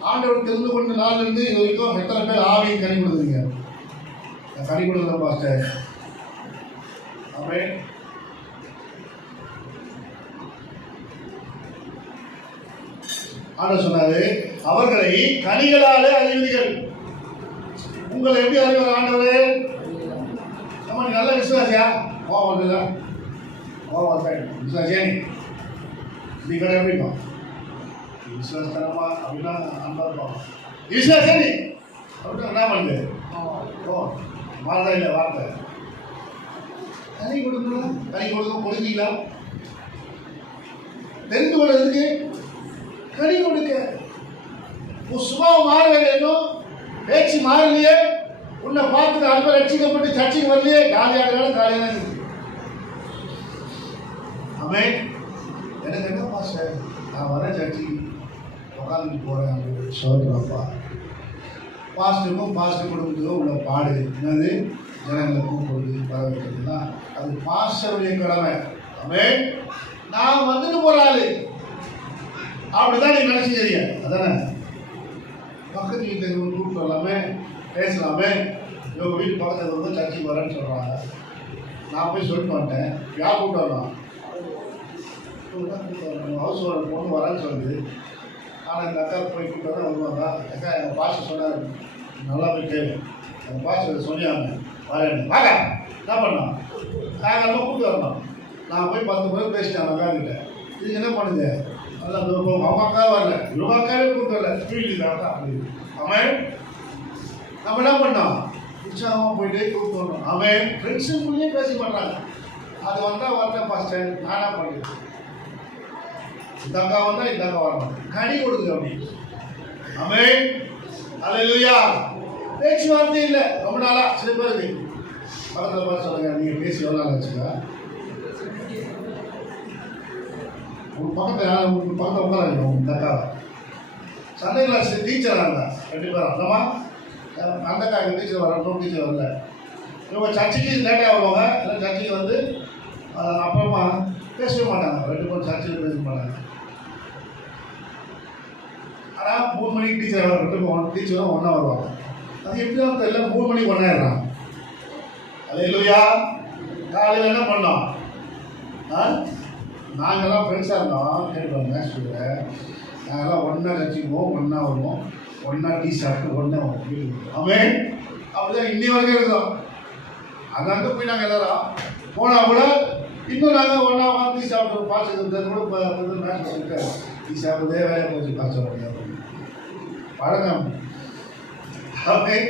ஆண்டவர் தெரிந்து கொண்ட நாள்ல இருந்து இது வரைக்கும் எத்தனை பேர் ஆவியின் கனி கொடுக்குறீங்க? கனி கொடுக்குற பாஸ்டர். ஆமென். ஆண்டவர் சொன்னாரு, அவர்களை கனிகளாலே அறிவீர்கள். உங்களை எப்படி அறிவார் ஆண்டவரே? நம்ம நீ நல்ல விசுவாசியா? கோவம் இல்லை, கோவம் விசுவாசியா? நீ கடை எப்படி இருக்கும்? விசுவாசத்தனமா அப்படின்னா அன்பா இருப்பான். விசுவாசியா நீ அப்படின்னா என்ன பண்ணுது? மாறதா இல்லை வார்த்தை. கனி கொடுக்கணும், கனி கொடுக்க கொடுத்தீங்களா? தெரிந்து கொள்றதுக்கு கனி கொடுக்க. உன் சுபாவம் மாற வேண்டும், பேச்சு மாறலையே, உன்னை பார்த்துட்டு அன்பை ரட்சிக்கப்பட்டு சர்ச்சைக்கு வரலையே, காலியாக காலியாக இருக்கு. ஆமென். எனக்கு என்ன பாஸ்டர், நான் வர சர்ச்சைக்கு உட்காந்துட்டு போகிறேன் அப்படின்னு சொல்கிறப்பா, பாஸ்டருக்கும் பாஸ்டர் குடும்பத்துக்கும் உள்ள பாடு என்னது? ஜனங்களை கூப்பிடுறது வர வைக்கிறதுனா அது பாஸ்டருடைய கடமை. ஆமென். நான் வந்துட்டு போகிறாள் அப்படிதான் நீ நினைச்சுக்கிறீங்க, அதானே? பக்கத்து வீட்டுக்கு கூப்பிட்டு வரலாமே, பேசலாமே. இவங்க வீட்டு பக்கத்தில் வந்து சர்ச்சைக்கு வரேன்னு சொல்கிறாங்க. நான் போய் சொல்லிட்டு வந்துட்டேன். யார் கூப்பிட்டு வரலாம்? ஹவுஸ் ஓனர் பொண்ணு வரேன்னு சொல்லுது. ஆனால் எங்கள் அக்கா போய் கூப்பிட்டு தான் வருவாங்க. அக்கா எங்கள் பாஸ்டர் சொன்னார், நல்லா போய் கேளு, எங்கள் பாஸ்டர் சொன்னாங்க வரேன். வாங்க என்ன பண்ணோம், நாங்கள் கூப்பிட்டு வரணும். நான் போய் 10 பேர் பேசிட்டேன் அந்த அக்கா கிட்ட. இது என்ன பண்ணுது? நல்லா அவங்க அக்கா வரல, இவங்க அக்காவே கூப்பிட்டு வரல, ஸ்பீடு தான் அப்படி. அவன் நம்ம என்ன பண்ணோம், உற்சாகமாக போயிட்டு கூப்பிட்டு வரணும். அவன் ஃப்ரெண்ட்ஸுக்குள்ளேயே பேச மாட்டாங்க. அது வந்தால் வரேன் பாஸ்டர், நான் என்ன பண்ணுறேன்? இந்த அக்கா வந்தால் இந்த அக்கா வரணும், கனி கொடுக்குது அப்படி. அவன் அல்லேலூயா. பேச்சுவார்த்தை இல்லை ரொம்ப நாளா. சில பேருக்கு பக்கத்தில் பார்த்து சொல்லுங்க, நீங்கள் பேசி எவ்வளோ நாள் வச்சுக்கா? உங்கள் பக்கத்தில் உங்களுக்கு பக்கத்தில் உட்காராங்க. உங்கள் அக்கா சண்டே கிளாஸ் டீச்சர் ஆங்க 2 பேரும். அந்தம்மா அந்த அக்கா எங்கள் டீச்சர் வரட்டும், டீச்சர் வரல. இவங்க சர்ச்சைக்கு லேட்டாக வருவாங்க, இல்லை சர்ச்சைக்கு வந்து அப்புறமா பேசவே மாட்டாங்க. 2 பேரும் சர்ச்சையில் பேச மாட்டாங்க. ஆனால் 3 மணிக்கு டீச்சர் வர 2 பேரும் டீச்சரும் ஒன்றா வருவாங்க. அது எப்படி தான் தெரியல, 3 மணிக்கு ஒன்றாயிடுறாங்க. அல்லேலூயா. காலையில் என்ன பண்ணோம்? நாங்கள்லாம் ஃப்ரெண்ட்ஸாக இருந்தோம். கேட்டுப்பாங்க ஸ்கூலில் நாங்கள்லாம் ஒன்றா கட்சிக்குவோம், ஒன்றா வருவோம், ஒன்றா டீ சாப்பிட்டு ஒன்றா வருவோம். ஆமென். அப்படிதான் இன்னி வரைக்கும் இருக்கோம். அங்கே போய் நாங்கள் எல்லாரும் போனால் கூட இன்னும் நாங்கள் ஒன்றா உட்காந்து டீ சாப்பிட்டு பாஸ்டர் கூட மேட்ச் பண்ணிட்டு டீ சாப்பிட்றதே வேலையை போச்சு பாஸ்டர் அப்படின்னு பழக்கம். ஆமென்.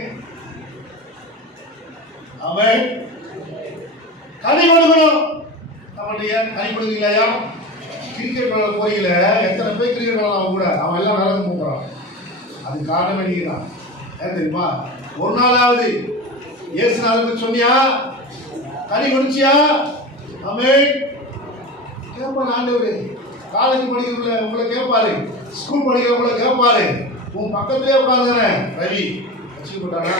ஆமென். கனி கொடுக்கணும். நம்மளுடைய கனி கொடுக்கலையா? கிரிக்கெட் விளையாட போறீங்கள, எத்தனை பேர் கிரிக்கெட் விளையாடலாம் கூட, அவன் எல்லாம் நடந்து போகிறான். அது காரணமே நீங்க தான். ஏன் தெரியுமா? ஒரு நாளாவது இயேசு நாளுக்கு சொன்னியா? கனி கொடுச்சியா? ஆமென். கேட்பாரு ஆண்டவரே. காலேஜ் படிக்கிறவங்கள உங்களை கேட்பாரு, ஸ்கூல் படிக்கிறவங்கள கேட்பாரு. உன் பக்கத்திலே உட்காந்துறேன் ரவி வச்சுக்கிட்டானா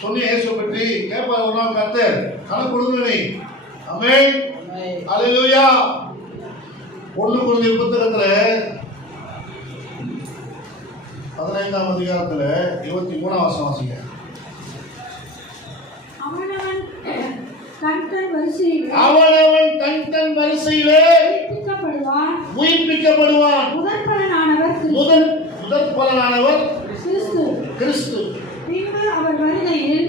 சொன்னிய இயேசு பற்றி கேட்பாரு. ஒரு நாள் கர்த்தர் கணக்கு கொடுங்க நீ. ஆமென். அல்லேலூயா. 1 கொரிந்தியர் புத்தகத்தில் 15ஆம் அதிகாரத்தில் 23ஆம் வசனம் வாசிங்க. அவனவன் தன் தன் வரிசையிலே உயிர்ப்பிக்கப்படுவான். முதற்பலனானவர் கிறிஸ்து. பின்பு அவர் வருகையில்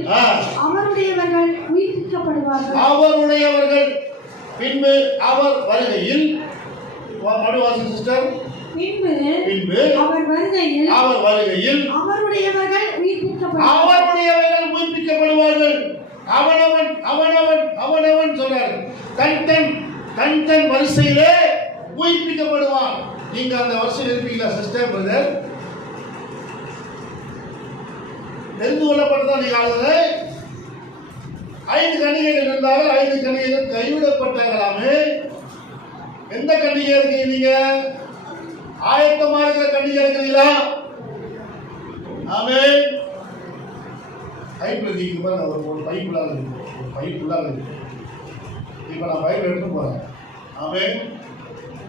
அவருடையவர்கள் உயிர்ப்பிக்கப்படுவார்கள். அவருடையவர்கள் பின்பு அவர் வருகையில் மறுவாசி சிஸ்டர். பின்பு அவர் வருகையில் அவருடையவர்கள் உயிர்ப்பிக்கப்படுவார்கள். அவனவன் சொல்றார். தன் தன் வரிசையிலே உயிர்ப்பிக்கப்படுவான். நீங்க அந்த வரிசையில் இருப்பீங்களா சிஸ்டர் பிரதர்? தெரிந்து கொள்ளப்பட்டதான் நீங்க ஆளுங்க. 5 கன்னிகைகள் இருந்தாலும் 5 கன்னிகைகள் கைவிடப்பட்டாங்களாமே. எந்த கன்னிகை இருக்கீங்க நீங்க? ஆயத்தமா இருக்கிற கன்னிகை இருக்கிறீங்களா? ஆமென். பைப்பில் நீங்க பாருங்க, ஒரு பைப்புள்ளாக இருக்கு, ஒரு பைப்புள்ளாக இருக்கு. இப்போ நான் பைப்பில் எடுத்து போறேன். ஆமென்.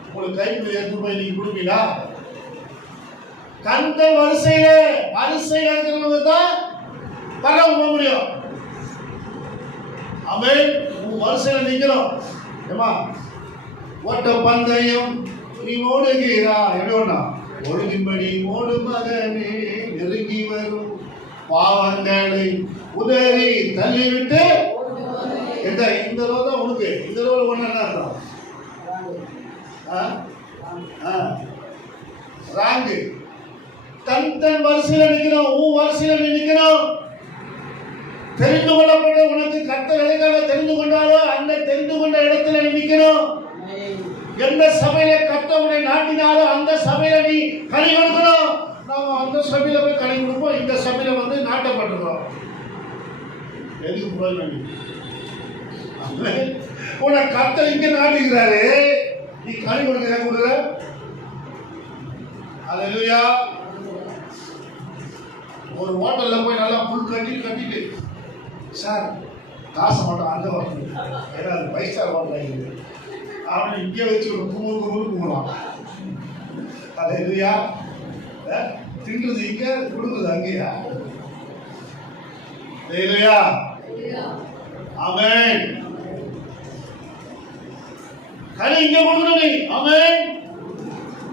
உங்களுக்கு கைப்பில் எடுத்து போய் நீங்க கொடுப்பீங்களா? கந்த வரிசையில இருக்கிறவங்க தான் பரவ போக முடியும். ஆமென். உன் வரிசையில நிக்கணும். ஏமா ஓட்ட பந்தயம் நீ ஓடுகிறா எப்படி ஓடனா? ஒழுங்கும்படி ஓடு மகனே நெருங்கி வரும் பாவங்களை உதறி தள்ளிவிட்டு இந்த ரோல் தான் உனக்கு. இந்த ரோல் ஒண்ணு என்ன அர்த்தம்? ராங்கு. தன் வரிசையில் நிற்கணும், உன் வரிசையில் நிற்கணும். தெரிந்து கொள்ளப்பட உனக்கு கர்த்தர் எதுக்காக தெரிந்து கொண்டாரோ அந்த தெரிந்து கொண்ட இடத்துல நிற்கணும். எந்த சபையில கர்த்தரை நாட்டினாரோ அந்த சபையில நீ கனி கொடுக்கணும். நாம அந்த சபையில போய் கனி கொடுப்போம், இந்த சபையில வந்து நாட்டப்பட்டிருக்கோம். எதுக்கு போய் உனக்கு கர்த்தர் இங்க நாட்டுகிறாரு, நீ கனி கொடுக்குற. அல்லேலூயா. ஒரு ஹோட்டல்ல போய் நல்லா புல் கட்டிட்டு சார் காசை மட்டும் அங்கே வரணும், ஏன்னா அது 5 ஸ்டார் ஹோட்டல் ஆகிடுது. அவனை இங்கே வச்சு ஒரு கும்பிடுவான். அல்லேலூயா. தின்றது இங்கே, கொடுக்குறது அங்கேயா? அல்லேலூயா. ஆமென். கனி இங்கே கொடுக்கணும் நீ. ஆமென்.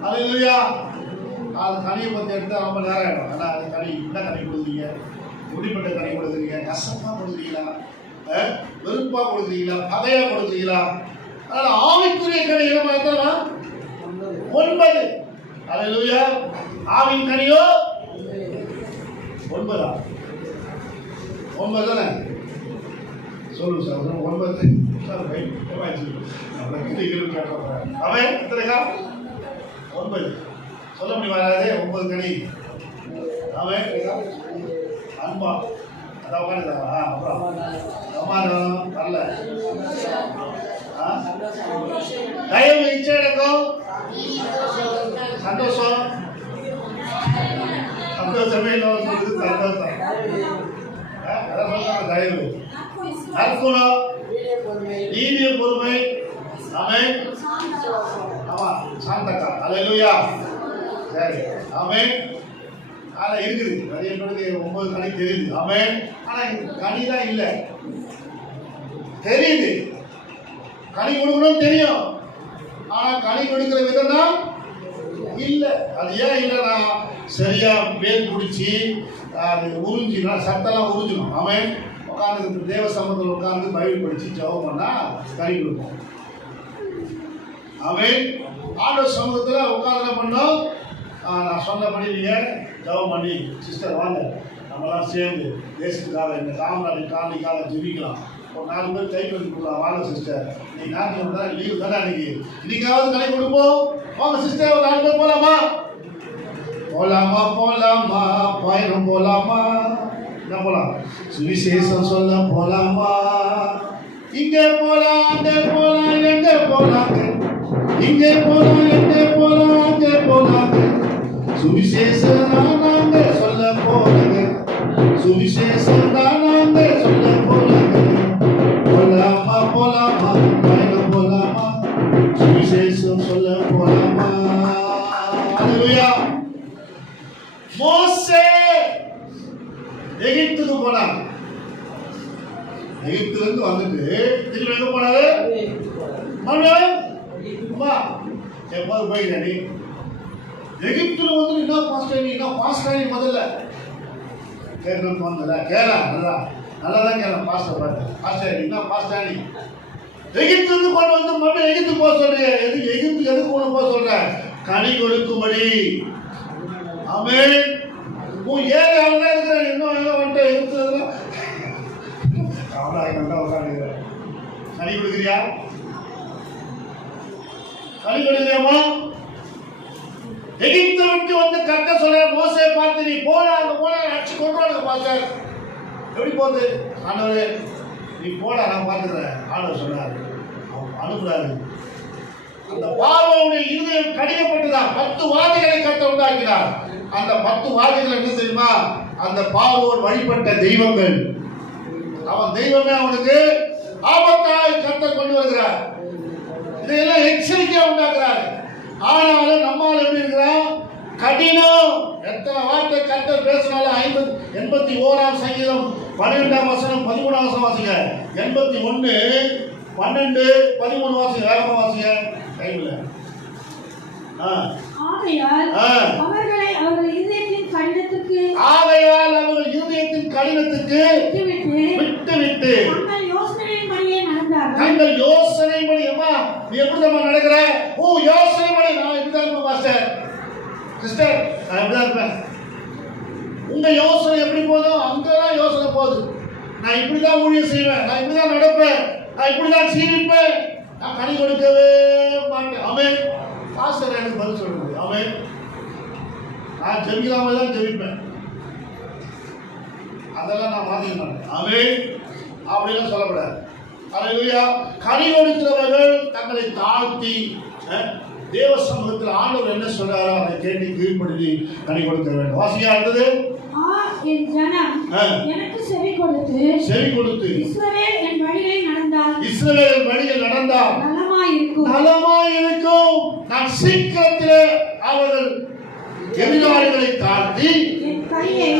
அல்லேலூயா. அது கனியை பற்றி எடுத்தால் ரொம்ப நேரம் ஆகிடும். ஆனால் அது கனி என்ன கனி கொடுக்குறீங்க? எப்படிப்பட்ட கனி கொடுக்குறீங்க? கசப்பாக கொடுக்குறீங்களா, வெறுப்பாக கொடுக்குறீங்களா, பகையாக கொடுக்குறீங்களா? அதனால் ஆவிக்குரிய கனி என்ன பார்த்தா 9. அல்லேலூயா. ஆவின் கனியோ 9 தானே? சொல்லு சார் 9. அவன் எத்தனைக்கா? 9 சொல்ல முடியாது. 9 கனி. அவன் அன்பா அதை உட்காந்துருக்காங்க. அப்புறம் சமாதானம் வரல, தயவு, இச்சையடக்கம், சந்தோஷம். சந்தோஷமே இல்லாமல் சொல்றது சந்தோஷம். அதான் சொல்றாங்க தயவு, நற்குணம், நீதிய பொறுமை. ஆமென். ஆமா, சாந்தக்கா. அல்லேலூயா. சரி, ஆமென். ஆனால் இருக்குது நிறைய பேருக்கு 9 கனி தெரியுது. ஆமென். ஆனால் கனிதான் இல்லை, தெரியுது. கனி கொடுக்கணும் தெரியும், ஆனால் கனி கொடுக்கிற விதம் தான் இல்லை. அது ஏன் இல்லைன்னா சரியா வேல் பிடிச்சி அது உறிஞ்சினா சத்தெல்லாம் உறிஞ்சணும். ஆமென். உட்காந்து தேவ சமூகத்தில் உட்காந்து பைபிள் படித்து ஜெபம் பண்ணால் கனி கொடுப்போம். ஆமென். ஆண்டவர் சமூகத்தில் உட்காந்து பண்ணோம். நான் சொன்னபடி நீங்கள் ஜெபம் பண்ணி சிஸ்டர் வாங்க நம்மளாம் சேர்ந்து தேசத்துக்காக இந்த காமராஜ் காலனிக்காக ஜெபிக்கலாம். ஒரு 4 பேர் கை பண்ணி கொடுக்கலாம். வாங்க சிஸ்டர், நீ ஞாயிற்றுக்கிழமை தான் லீவு தானே இன்னைக்காவது கலை கொடுப்போம். வாங்க சிஸ்டர், ஒரு 4 பேர் போகலாமா? போகலாமா பயணம் போகலாமா? என்ன போகலாம்? சுவிசேஷம் சொல்ல போகலாமா? இங்கே போகலாம், அங்கே போகலாம், எங்கே போகலாங்க? இங்கே போகலாம், எங்கே போகலாம், அங்கே போகலாங்க. சுவிசேஷம் நாங்க சொல்ல போறீங்க, சுவிசேஷம் நாங்க சொல்ல போறீங்க. போலாமா பயணம் போலாமா, சுவிசேஷம் சொல்ல போலாமா? அல்லேலூயா. மோசே எகிப்துக்கு போனார். எகிப்துல இருந்து வந்துட்டு திரும்ப எங்க போனாரு? எப்போது போய்கிற நீ எகிப்துல வந்து என்ன பாஸ்டானி முதல்ல கேட்கணும்னு வந்தல கேளா நல்லாதான் கேளம். பாஸ்டர் பார்த்து பாஸ்டர் என்ன பாஸ்டானி எகிப்துக்கு கொண்டு வந்து மட்டும் எகிப்து போக சொல்றீங்க. எகிப்து எதுக்கு கொண்டு போக சொல்ற? கனி கொடுக்கும்படி. ஆமென். உன் ஏழை அவனா இருக்கிற இன்னும் எங்க வந்துட்டு எகிப்து அவனா உட்காந்துக்கிற கனி கொடுக்குறியா? கனி கொடுக்குறியாமா? எகிப்தை விட்டு வந்து கட்ட சொல்ற மோசே பார்த்து நீ போன அங்க போன அடிச்சு கொண்டு பாஸ்டர். எப்படி போகுது? ஆண்டவரே நீ போட நான் பார்த்துக்கிறேன். ஆண்டவர் சொன்னார், அனுப்புறாரு. அந்த பார்வோனுடைய இருதயம் கடினப்பட்டுதான் 10 வாதைகளை கட்ட உண்டாக்கினார். அந்த 10 வாதைகள் என்ன தெரியுமா? அந்த பார்வோன் வழிபட்ட தெய்வங்கள். அவன் தெய்வமே அவனுக்கு ஆபத்தாய் கட்ட கொண்டு வருகிறார். இதையெல்லாம் எச்சரிக்கையா உண்டாக்குறாரு. ஆனாலும் நம்மால் எப்படி இருக்கிறோம்? கடினம். எத்தனை வார்த்தை கர்த்தர் பேசினாலும் 81 சங்கீதம் 12ஆம் வசனம் 13ஆம் வசனம் வாசிங்க. 81 12 13 வாசிங்க. வேகமா வாசிங்க. டைம்ல ஆகையால் அவர்களை அவர்கள் இதயத்தின் கடினத்துக்கு விட்டுவிட்டு தங்கள் யோசனையின்படியே நடந்தார்கள். தங்கள் யோசனைப்படி அம்மா நீ எப்படிதான் நடக்கிற? யோசனைப்படி நான் இப்படிதான் இருப்பேன் மாஸ்டர் சிஸ்டர், நான் இப்படிதான் இருப்பேன். உங்க யோசனை எப்படி போதும் அங்கதான் யோசனை போகுது. நான் இப்படிதான் ஊழியம் செய்வேன், நான் இப்படிதான் நடப்பேன், நான் இப்படிதான் சீவிப்பேன், நான் கனி கொடுக்கவே மாட்டேன். அவன் பாஸ்டர் எனக்கு பதில் சொல்றது. அவன் நான் ஜெபிக்காம தான் ஜெபிப்பேன், அதெல்லாம் நான் மாத்திக்க மாட்டேன். அவன் அப்படிலாம் சொல்லக்கூடாது. அல்லேலூயா. கனி கொடுக்கிறவர்கள் தங்களை தாழ்த்தி தேவ சமூகத்தில் ஆண்டவர் என்ன சொல்றாரோ அதை கேட்டு கீழ்ப்படுத்தி கனி கொடுக்க வேண்டும். வாசியா இருந்தது. என் ஜனம் எனக்கு செவி கொடுத்து இஸ்ரவேல் என் வழியில் நடந்தால் நலமாயிருக்கும். நான் சீக்கிரத்திலே அவர்கள் எதிராளிகளை தாழ்த்தி என் கையை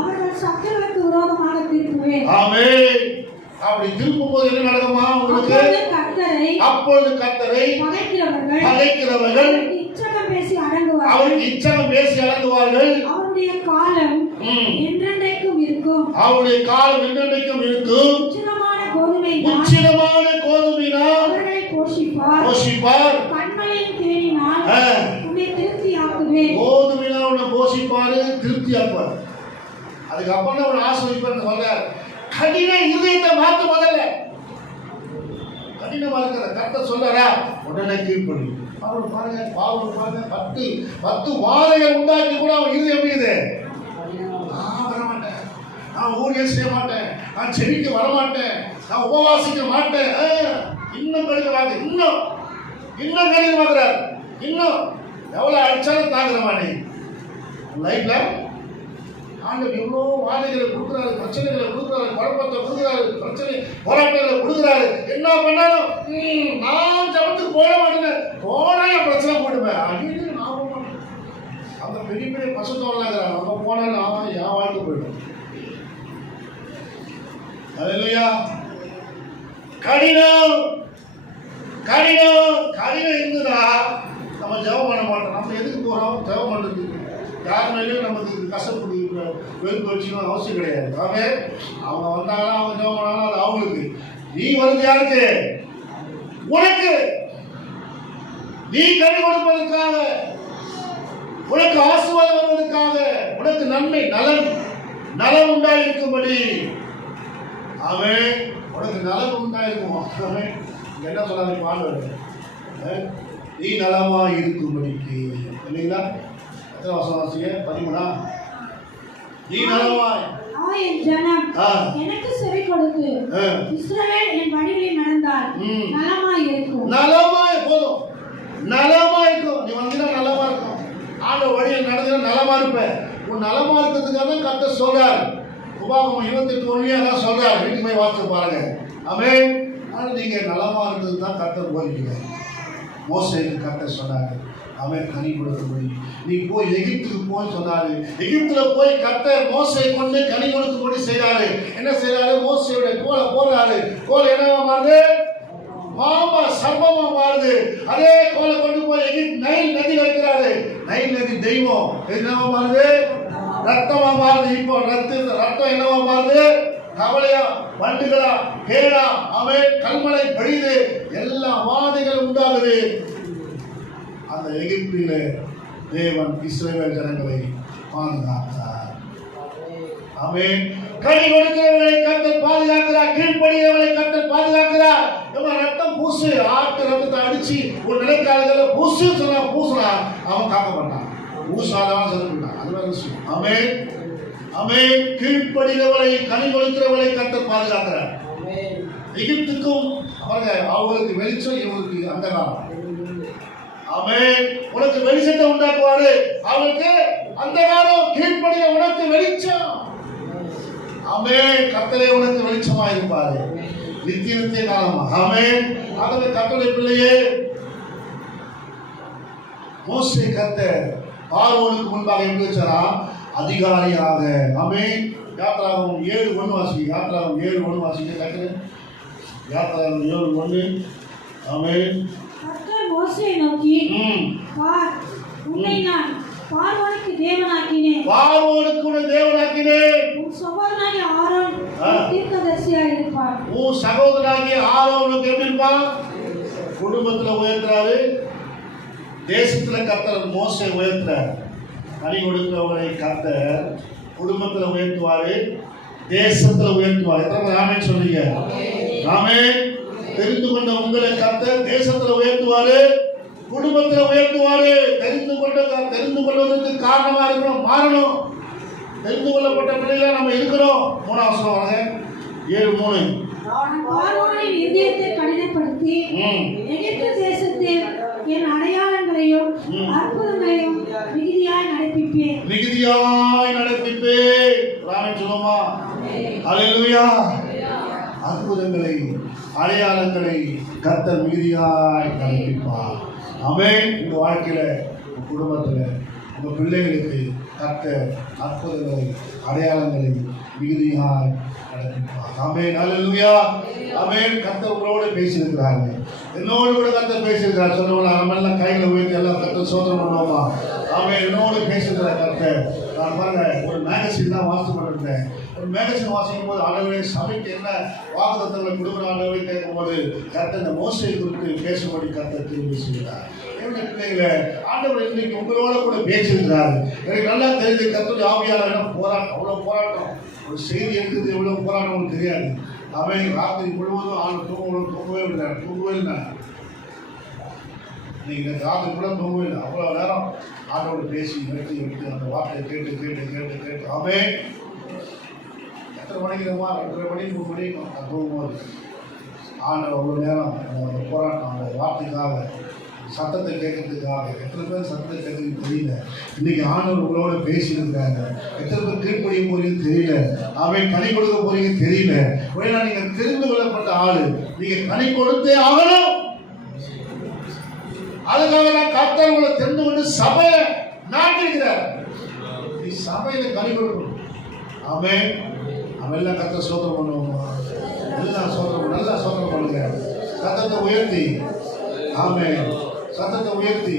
அவர்கள் சத்துருவுக்கு விரோதமாக திருப்புவேன். ஆமென். அப்படி திருப்பும் போது என்ன நடக்குமா உங்களுக்கு? அப்பொழுது கர்த்தரை பகைக்கிறவர்கள் அவருக்கு இச்சகம் பேசி அடங்குவார்கள். அவருடைய காலம் என்றென்றைக்கும் இருக்கும். உச்சிதமான கோதுமையினால் அவர்களை போஷிப்பார். கண்மலையின் தேனினால் உன்னை திருப்தியாக்குவேன். கோதுமையினால் உன்னை போஷிப்பாரு, திருப்தியாக்குவார். அதுக்கப்புறம் தான் ஒரு ஆசீர்வதிப்பார் சொல்றார். கடின இதயத்தை மாற்று. முதல்ல கடினமா இருக்கிற கர்த்தர் சொல்றாரா உடனே கீழ்ப்படி. அவன் பாருங்க, பாவம் பாருங்க, 10 வாதைகள் உண்டாக்கி கூட அவன் இது எப்படி இது? நான் வரமாட்டேன், நான் ஊழியம் செய்ய மாட்டேன், நான் செடிக்கு வரமாட்டேன், நான் உபவாசிக்க மாட்டேன். இன்னும் கடினமாக, இன்னும் கடினமாகிறார். இன்னும் எவ்வளவு அடிச்சாலும் தாங்குற மாட்டேன். லைஃப்ல ஆண்டவர் எவ்வளோ வாதைகளை கொடுக்குறாரு, பிரச்சனைகளை கொடுக்குறாரு, குழப்பத்தை கொடுக்குறாரு, பிரச்சனை போராட்டங்களை கொடுக்குறாரு. என்ன பண்ணாலும் நான் ஜபத்துக்கு போட மாட்டேன், போனா என் பிரச்சனை போடுவேன். அப்படின்னு நான் போக மாட்டேன். அந்த பெரிய பெரிய பசுத்தோடலாங்கிறாங்க, அவங்க போனாலும் அவன் என் வாழ்க்கை போயிடும். அல்லேலூயா. கடினம் இருந்ததா நம்ம ஜெபம் பண்ண மாட்டோம். நம்ம எதுக்கு போறோம்? ஜெபம் பண்றதுக்கு. யார் மேலேயும் நமக்கு கஷ்டப்பட்டு வெறுப்பு வச்சுக்கணும் அவசியம் கிடையாது. அவங்க வந்தாங்கன்னா அவங்க ஜெபம் பண்ணாலும் அது அவங்களுக்கு. நீ வந்து யாருக்கு? உனக்கு. நீ கனி கொடுப்பதற்காக, உனக்கு ஆசீர்வாதம் வருவதற்காக, உனக்கு நன்மை நலம் உண்டாயிருக்கும்படி. அவன் உனக்கு நலம் உண்டாயிருக்கும். அவன் என்ன சொன்னாரு பாண்டவர்? நீ நலமா இருக்கும்படிக்கு. இல்லைங்களா? எத்தனை வருஷம் வாசிங்க? 13. நீ நலமாய் என் ஜனம் எனக்கு செவி கொடுத்து இஸ்ரவேல் என் வழியில் நடந்தால் நலமாய் இருக்கும். போதும், நலமா இருக்கும். நீ வந்தீங்கன்னா நலமா இருக்கும். ஆண்டவர் வழியில் நடந்தா நலமா இருப்ப. உன் நலமா இருக்கிறதுக்காக தான் கர்த்தர் சொல்றார். உபாகமம் 28:1 அதான் சொல்றார். வீட்டுக்கு போய் வாசிச்சு பாருங்க. ஆமென். ஆனால் நீங்க நலமா இருக்கிறது தான் கர்த்தர் போதிக்கிறார். மோசேக்கு கர்த்தர் சொன்னாரு, அவன் கனி கொடுக்கும்படி நீ போய் எகிப்துக்கு போய் சொன்னாரு. எகிப்துல போய் கர்த்தர் மோசேயை கொண்டு கனி கொடுக்கும்படி செய்யறாரு. என்ன செய்யறாரு? மோசேயுடைய கோலை போடுறாரு. கோல் என்னவா மாறுது? பாம்பா சர்வமா மாறுது. அதே கோலை கொண்டு போய் நைல் நதி வைக்கிறாரு. நைல் நதி தெய்வம் என்னவா மாறுது? ரத்தமா மாறுது. இப்போ ரத்தம் என்னவா மாறுது? கவலையா, வண்டுகளா, பேரா, அவன் கல்மலை பழிது, எல்லா வாதைகளும் உண்டாகுது. அந்த எகிப்தில தேவன் இஸ்ரவேல் ஜனங்களை பாதுகாத்தார். ஆமென். கனி கொடுக்கிறவர்களை கர்த்தர் பாதுகாக்கிறார். கீழ்ப்படியவர்களை கர்த்தர் பாதுகாக்கிறார். இவன் ரத்தம் பூசு, ஆட்டு ரத்தத்தை அடிச்சு ஒரு நிலைக்காலத்துல பூசு சொன்னா பூசுனா அவன் காக்க மாட்டான். பூசாதான் சொல்லிட்டான். அது வேற விஷயம். ஆமென். ஆமென். கீழ்ப்படியவர்களை கனி கொடுக்கிறவர்களை கர்த்தர் பாதுகாக்கிறார். எகிப்துக்கும் அவங்களுக்கு வெளிச்சம், இவங்களுக்கு அந்தகாரம். ஆமென். உனக்கு வெளிச்சத்தை உண்டாக்குவாரு, அவனுக்கு அந்தகாரம். கீழ்ப்படிய உனக்கு வெளிச்சம். ஆமென். கர்த்தரே உனக்கு வெளிச்சமா இருப்பாரு நித்திய காலமா. ஆமென். ஆகவே கர்த்தருடைய பிள்ளையே, மோசே கர்த்தர் பார்வோனுக்கு முன்பாக எப்படி வச்சாரா? அதிகாரியாக. ஆமென். யாத்திராகமம் 7:1 வாசிங்க. யாத்திராகமம் 7:1 வாசிங்க. யாத்திராகமம் 7:1. ஆமென். மோசேயை நோக்கி, பார், உன்னை நான் பார்வோனுக்கு தேவனாக்கினேன், உன் சகோதரனாகிய ஆரோன் தீர்க்கதரிசியாய் இருப்பார். உன் சகோதரனாகிய ஆரோனுக்கு எப்படி இருப்பான்? குடும்பத்துல உயர்த்துறாரு, தேசத்துல கர்த்தர் மோசே உயர்த்துறாரு. கனி கொடுக்கிறவரை கர்த்தர் குடும்பத்துல உயர்த்துவாரு, தேசத்துல உயர்த்துவார். எத்தனை ஆமென் சொல்றீங்க? ஆமென். தெரிந்து கொண்ட உங்களை கர்த்தர் தேசத்துல உயர்த்துவாரு, குடும்பத்துல உயர்த்துவாரு. தெரிந்து கொள்வதற்கு காரணமா இருக்கணும், மாறணும். தெரிந்து கொள்ளப்பட்ட பிள்ளைகளா நம்ம இருக்கிறோம். 3ஆம் வசனம் வாங்க, 7:3. பார்வோனின் இதயத்தை கடினப்படுத்தி எகிப்து தேசத்தில் என் அடையாளங்களையும் அற்புதங்களையும் மிகுதியாய் நடப்பிப்பேன். ஆமென் சொல்லுமா? அல்லேலூயா. அற்புதங்களை, அடையாளங்களை கர்த்தர் மிகுதியாய் நடப்பிப்பார். ஆமென். உங்க வாழ்க்கையில, உங்க குடும்பத்துல, உங்க பிள்ளைகளுக்கு கர்த்தர் அற்புதங்களை, அடையாளங்களை மிகுதியாய் நடப்பிப்பார். ஆமென். அல்லேலூயா. ஆமென். கர்த்தர் உங்களோடு பேசியிருக்கிறாங்க, என்னோடு கூட கர்த்தர் பேசியிருக்கிறார். சொல்லுவோம், நம்ம எல்லாம் கையில உயர்த்தி எல்லாம் கர்த்தர் சோதனை பண்ணுவோமா? ஆமென். என்னோடு பேசுகிற கர்த்தர். நான் பாருங்க, ஒரு மேகசின் தான் வாசிக்கப்பட்டிருந்தேன். ஒரு மேகசின் வாசிக்கும் போது ஆண்டவரே சபைக்கு என்ன வாக்குத்தத்தங்களை கொடுக்குற ஆண்டவரை கேட்கும் போது கர்த்தர் இந்த மோசே குறித்து பேசும்படி கர்த்தர் தீர்வு செய்கிறார். என்னுடைய பிள்ளைகளை ஆண்டவர் இன்னைக்கு உங்களோட கூட பேசியிருக்கிறார். எனக்கு நல்லா தெரிஞ்சு கர்த்தருடைய ஆவியாளர் போராட்டம், அவ்வளோ போராட்டம். ஒரு செய்தி எடுக்கிறது எவ்வளோ போராட்டம் உங்களுக்கு தெரியாது. அவன் ராத்திரி முழுவதும் ஆண்டு தூங்கவே இல்லை. நீங்கள் ராத்திரி கூட தூங்கவே இல்லை. அவ்வளோ நேரம் ஆண்டோடு பேசி எடுத்து அந்த வார்த்தையை கேட்டு அவன் எத்தனை மணிக்கு 2:30 மணி 3 மணிக்கு நான் தூங்கும்போது ஆண்டவர் அவ்வளோ நேரம் அந்த போராட்டம், அந்த வார்த்தைக்காக, சத்தத்தை கேட்கறதுக்காக. எத்தனை பேர் சத்தத்தை கேட்கறதுக்கு தெரியல. இன்னைக்கு ஆண்டவர் உங்களோட பேசியிருக்கிறாங்க. எத்தனை பேர் கீழ்ப்படிய போறீங்கன்னு தெரியல. அவன் கனி கொடுக்க போறீங்கன்னு தெரியல. ஏன்னா நீங்கள் தெரிந்து கொள்ளப்பட்ட ஆளு, நீங்கள் கனி கொடுத்தே ஆகணும். அதுக்காக தான் கர்த்தர் உங்களை தெரிந்து கொண்டு சபையை நாட்டிருக்கிறார். நீ சபையில கனி கொடுக்கணும். ஆமென். அவெல்லாம் கர்த்தர் சோதனை பண்ணுவோமா? எல்லாம் சோதனை, நல்லா சோதனை பண்ணுங்க. சத்தத்தை உயர்த்தி, ஆமென், சத்தத்தை உயர்த்தி,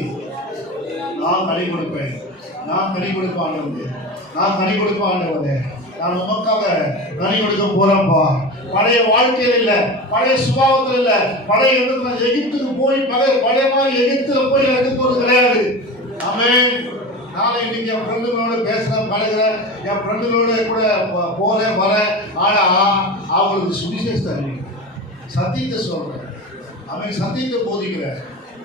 நான் கனி கொடுப்பேன், நான் கனி கொடுப்பேன் ஆண்டவரே, நான் கனி கொடுப்பேன் ஆண்டவரே, நான் உமக்காக கனி கொடுக்க போறேன்ப்பா. பழைய வாழ்க்கையில் இல்லை, பழைய சுபாவத்தில் இல்லை, பழைய இடத்துல எகிப்துக்கு போய் பழைய மாதிரி எகிப்துல போய் எனக்கு போறது கிடையாது. ஆமென். நாளை இன்னைக்கு என் ஃப்ரெண்டுகளோட பேசுகிறேன், பழகிறேன், என் ஃப்ரெண்டுகளோட கூட போகிறேன் வரேன். ஆனால் அவங்களுக்கு சுவிசேஷத்தை அறிவிக்கிறேன், சத்தியத்தை சொல்கிறேன், அவன் சத்தியத்தை போதிக்கிறேன்.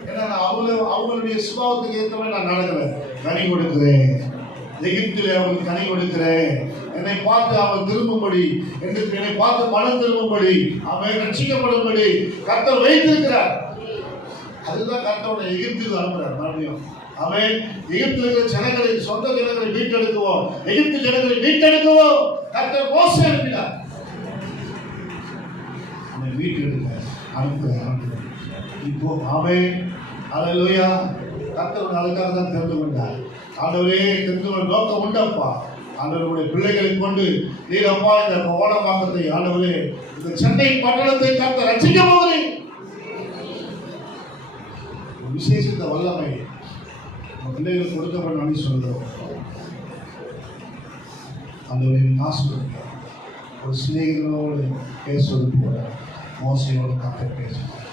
ஏன்னா நான் அவங்களுடைய சுபாவத்துக்கு ஏற்றவே நான் நடக்கிறேன். கனி கொடுக்கிறேன், எகிப்தில் அவங்களுக்கு கனி கொடுக்கிறேன். என்னை பார்த்து அவன் திரும்பும்படி, என்னை பார்த்து மனம் திரும்பும்படி, அவன் ரட்சிக்கப்படும்படி கர்த்தர் வைத்திருக்கிறார். அதுதான் கர்த்தருடைய எகிப்துக்கு அனுப்புறார். மறுபடியும் அவன் எகிப்தில் இருக்கிற ஜனங்களை, சொந்த ஜனங்களை மீட்டெடுக்குவோம், எகிப்து ஜனங்களை மீட்டெடுக்குவோம். கர்த்தர் மோசே அனுப்பினார். அவன் மீட்டெடுக்க அனுப்புகிறார். இப்போ அவன் அல்லேலூயா, கர்த்தர் அதுக்காக தான் தெரிந்து கொண்டார். ஆண்டவரே, தெரிந்து கொண்ட நோக்கம் உண்டப்பா. ஆண்டவருடைய பிள்ளைகளை கொண்டு நீரப்பா இந்த ஓடமாக்கத்தை, ஆண்டவரே இந்த சென்னை பட்டணத்தை கர்த்தர் ரட்சிக்க போகிறேன். விசேஷத்த வல்லமை பிள்ளைகளுக்கு கொடுக்கப்படும் சொல்கிறோம். ஆண்டவரே காசு ஒரு சிநேகிதனோடு பேசுவது போல மோசையோடு கர்த்தர் பேசுவார்.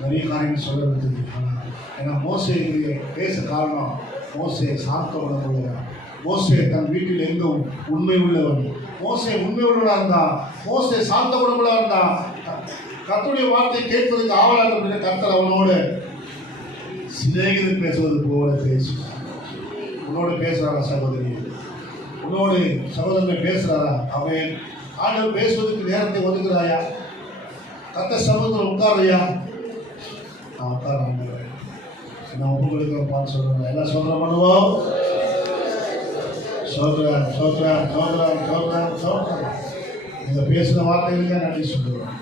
நிறைய காரியங்கள் சொல்லுறதுக்கு. ஏன்னா மோசையை பேச காரணம், மோசே சார்த்த உணர்வுள்ளவன். மோசே தன் வீட்டில் எங்கும் உண்மை உள்ளவன். மோசே உண்மை உள்ளவனாக இருந்தான். மோசே சார்த்த உணர்வுள்ளவனாக இருந்தான். கர்த்தருடைய வார்த்தை கேட்பதற்கு ஆவலாக இருந்த கர்த்தர் அவனோடு சிநேகிதன் பேசுவது போல பேசுவார். உன்னோடு பேசுகிறாரா சகோதரி? உன்னோடு சகோதரன் பேசுகிறாரா? அவன் ஆண்டவர் பேசுவதற்கு நேரத்தை ஒதுக்குறாயா? கர்த்தர் சமூகத்தில் உட்காரையா? நான் உட்கார நான் ஒப்பு கொடுக்கிறப்பான்னு சொல்கிறேன். எல்லாம் சோதனை பண்ணுவோம். சோதரன் சோதரன் சோதரன் சோதரன் சோதரன் நீங்கள் பேசின வார்த்தைகளுக்கு நன்றி சொல்லுவோம்.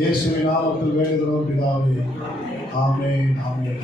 இயேசுவின் நாமத்தில் வேண்டுகிறோம் பிதாவே. ஆமென், ஆமென்.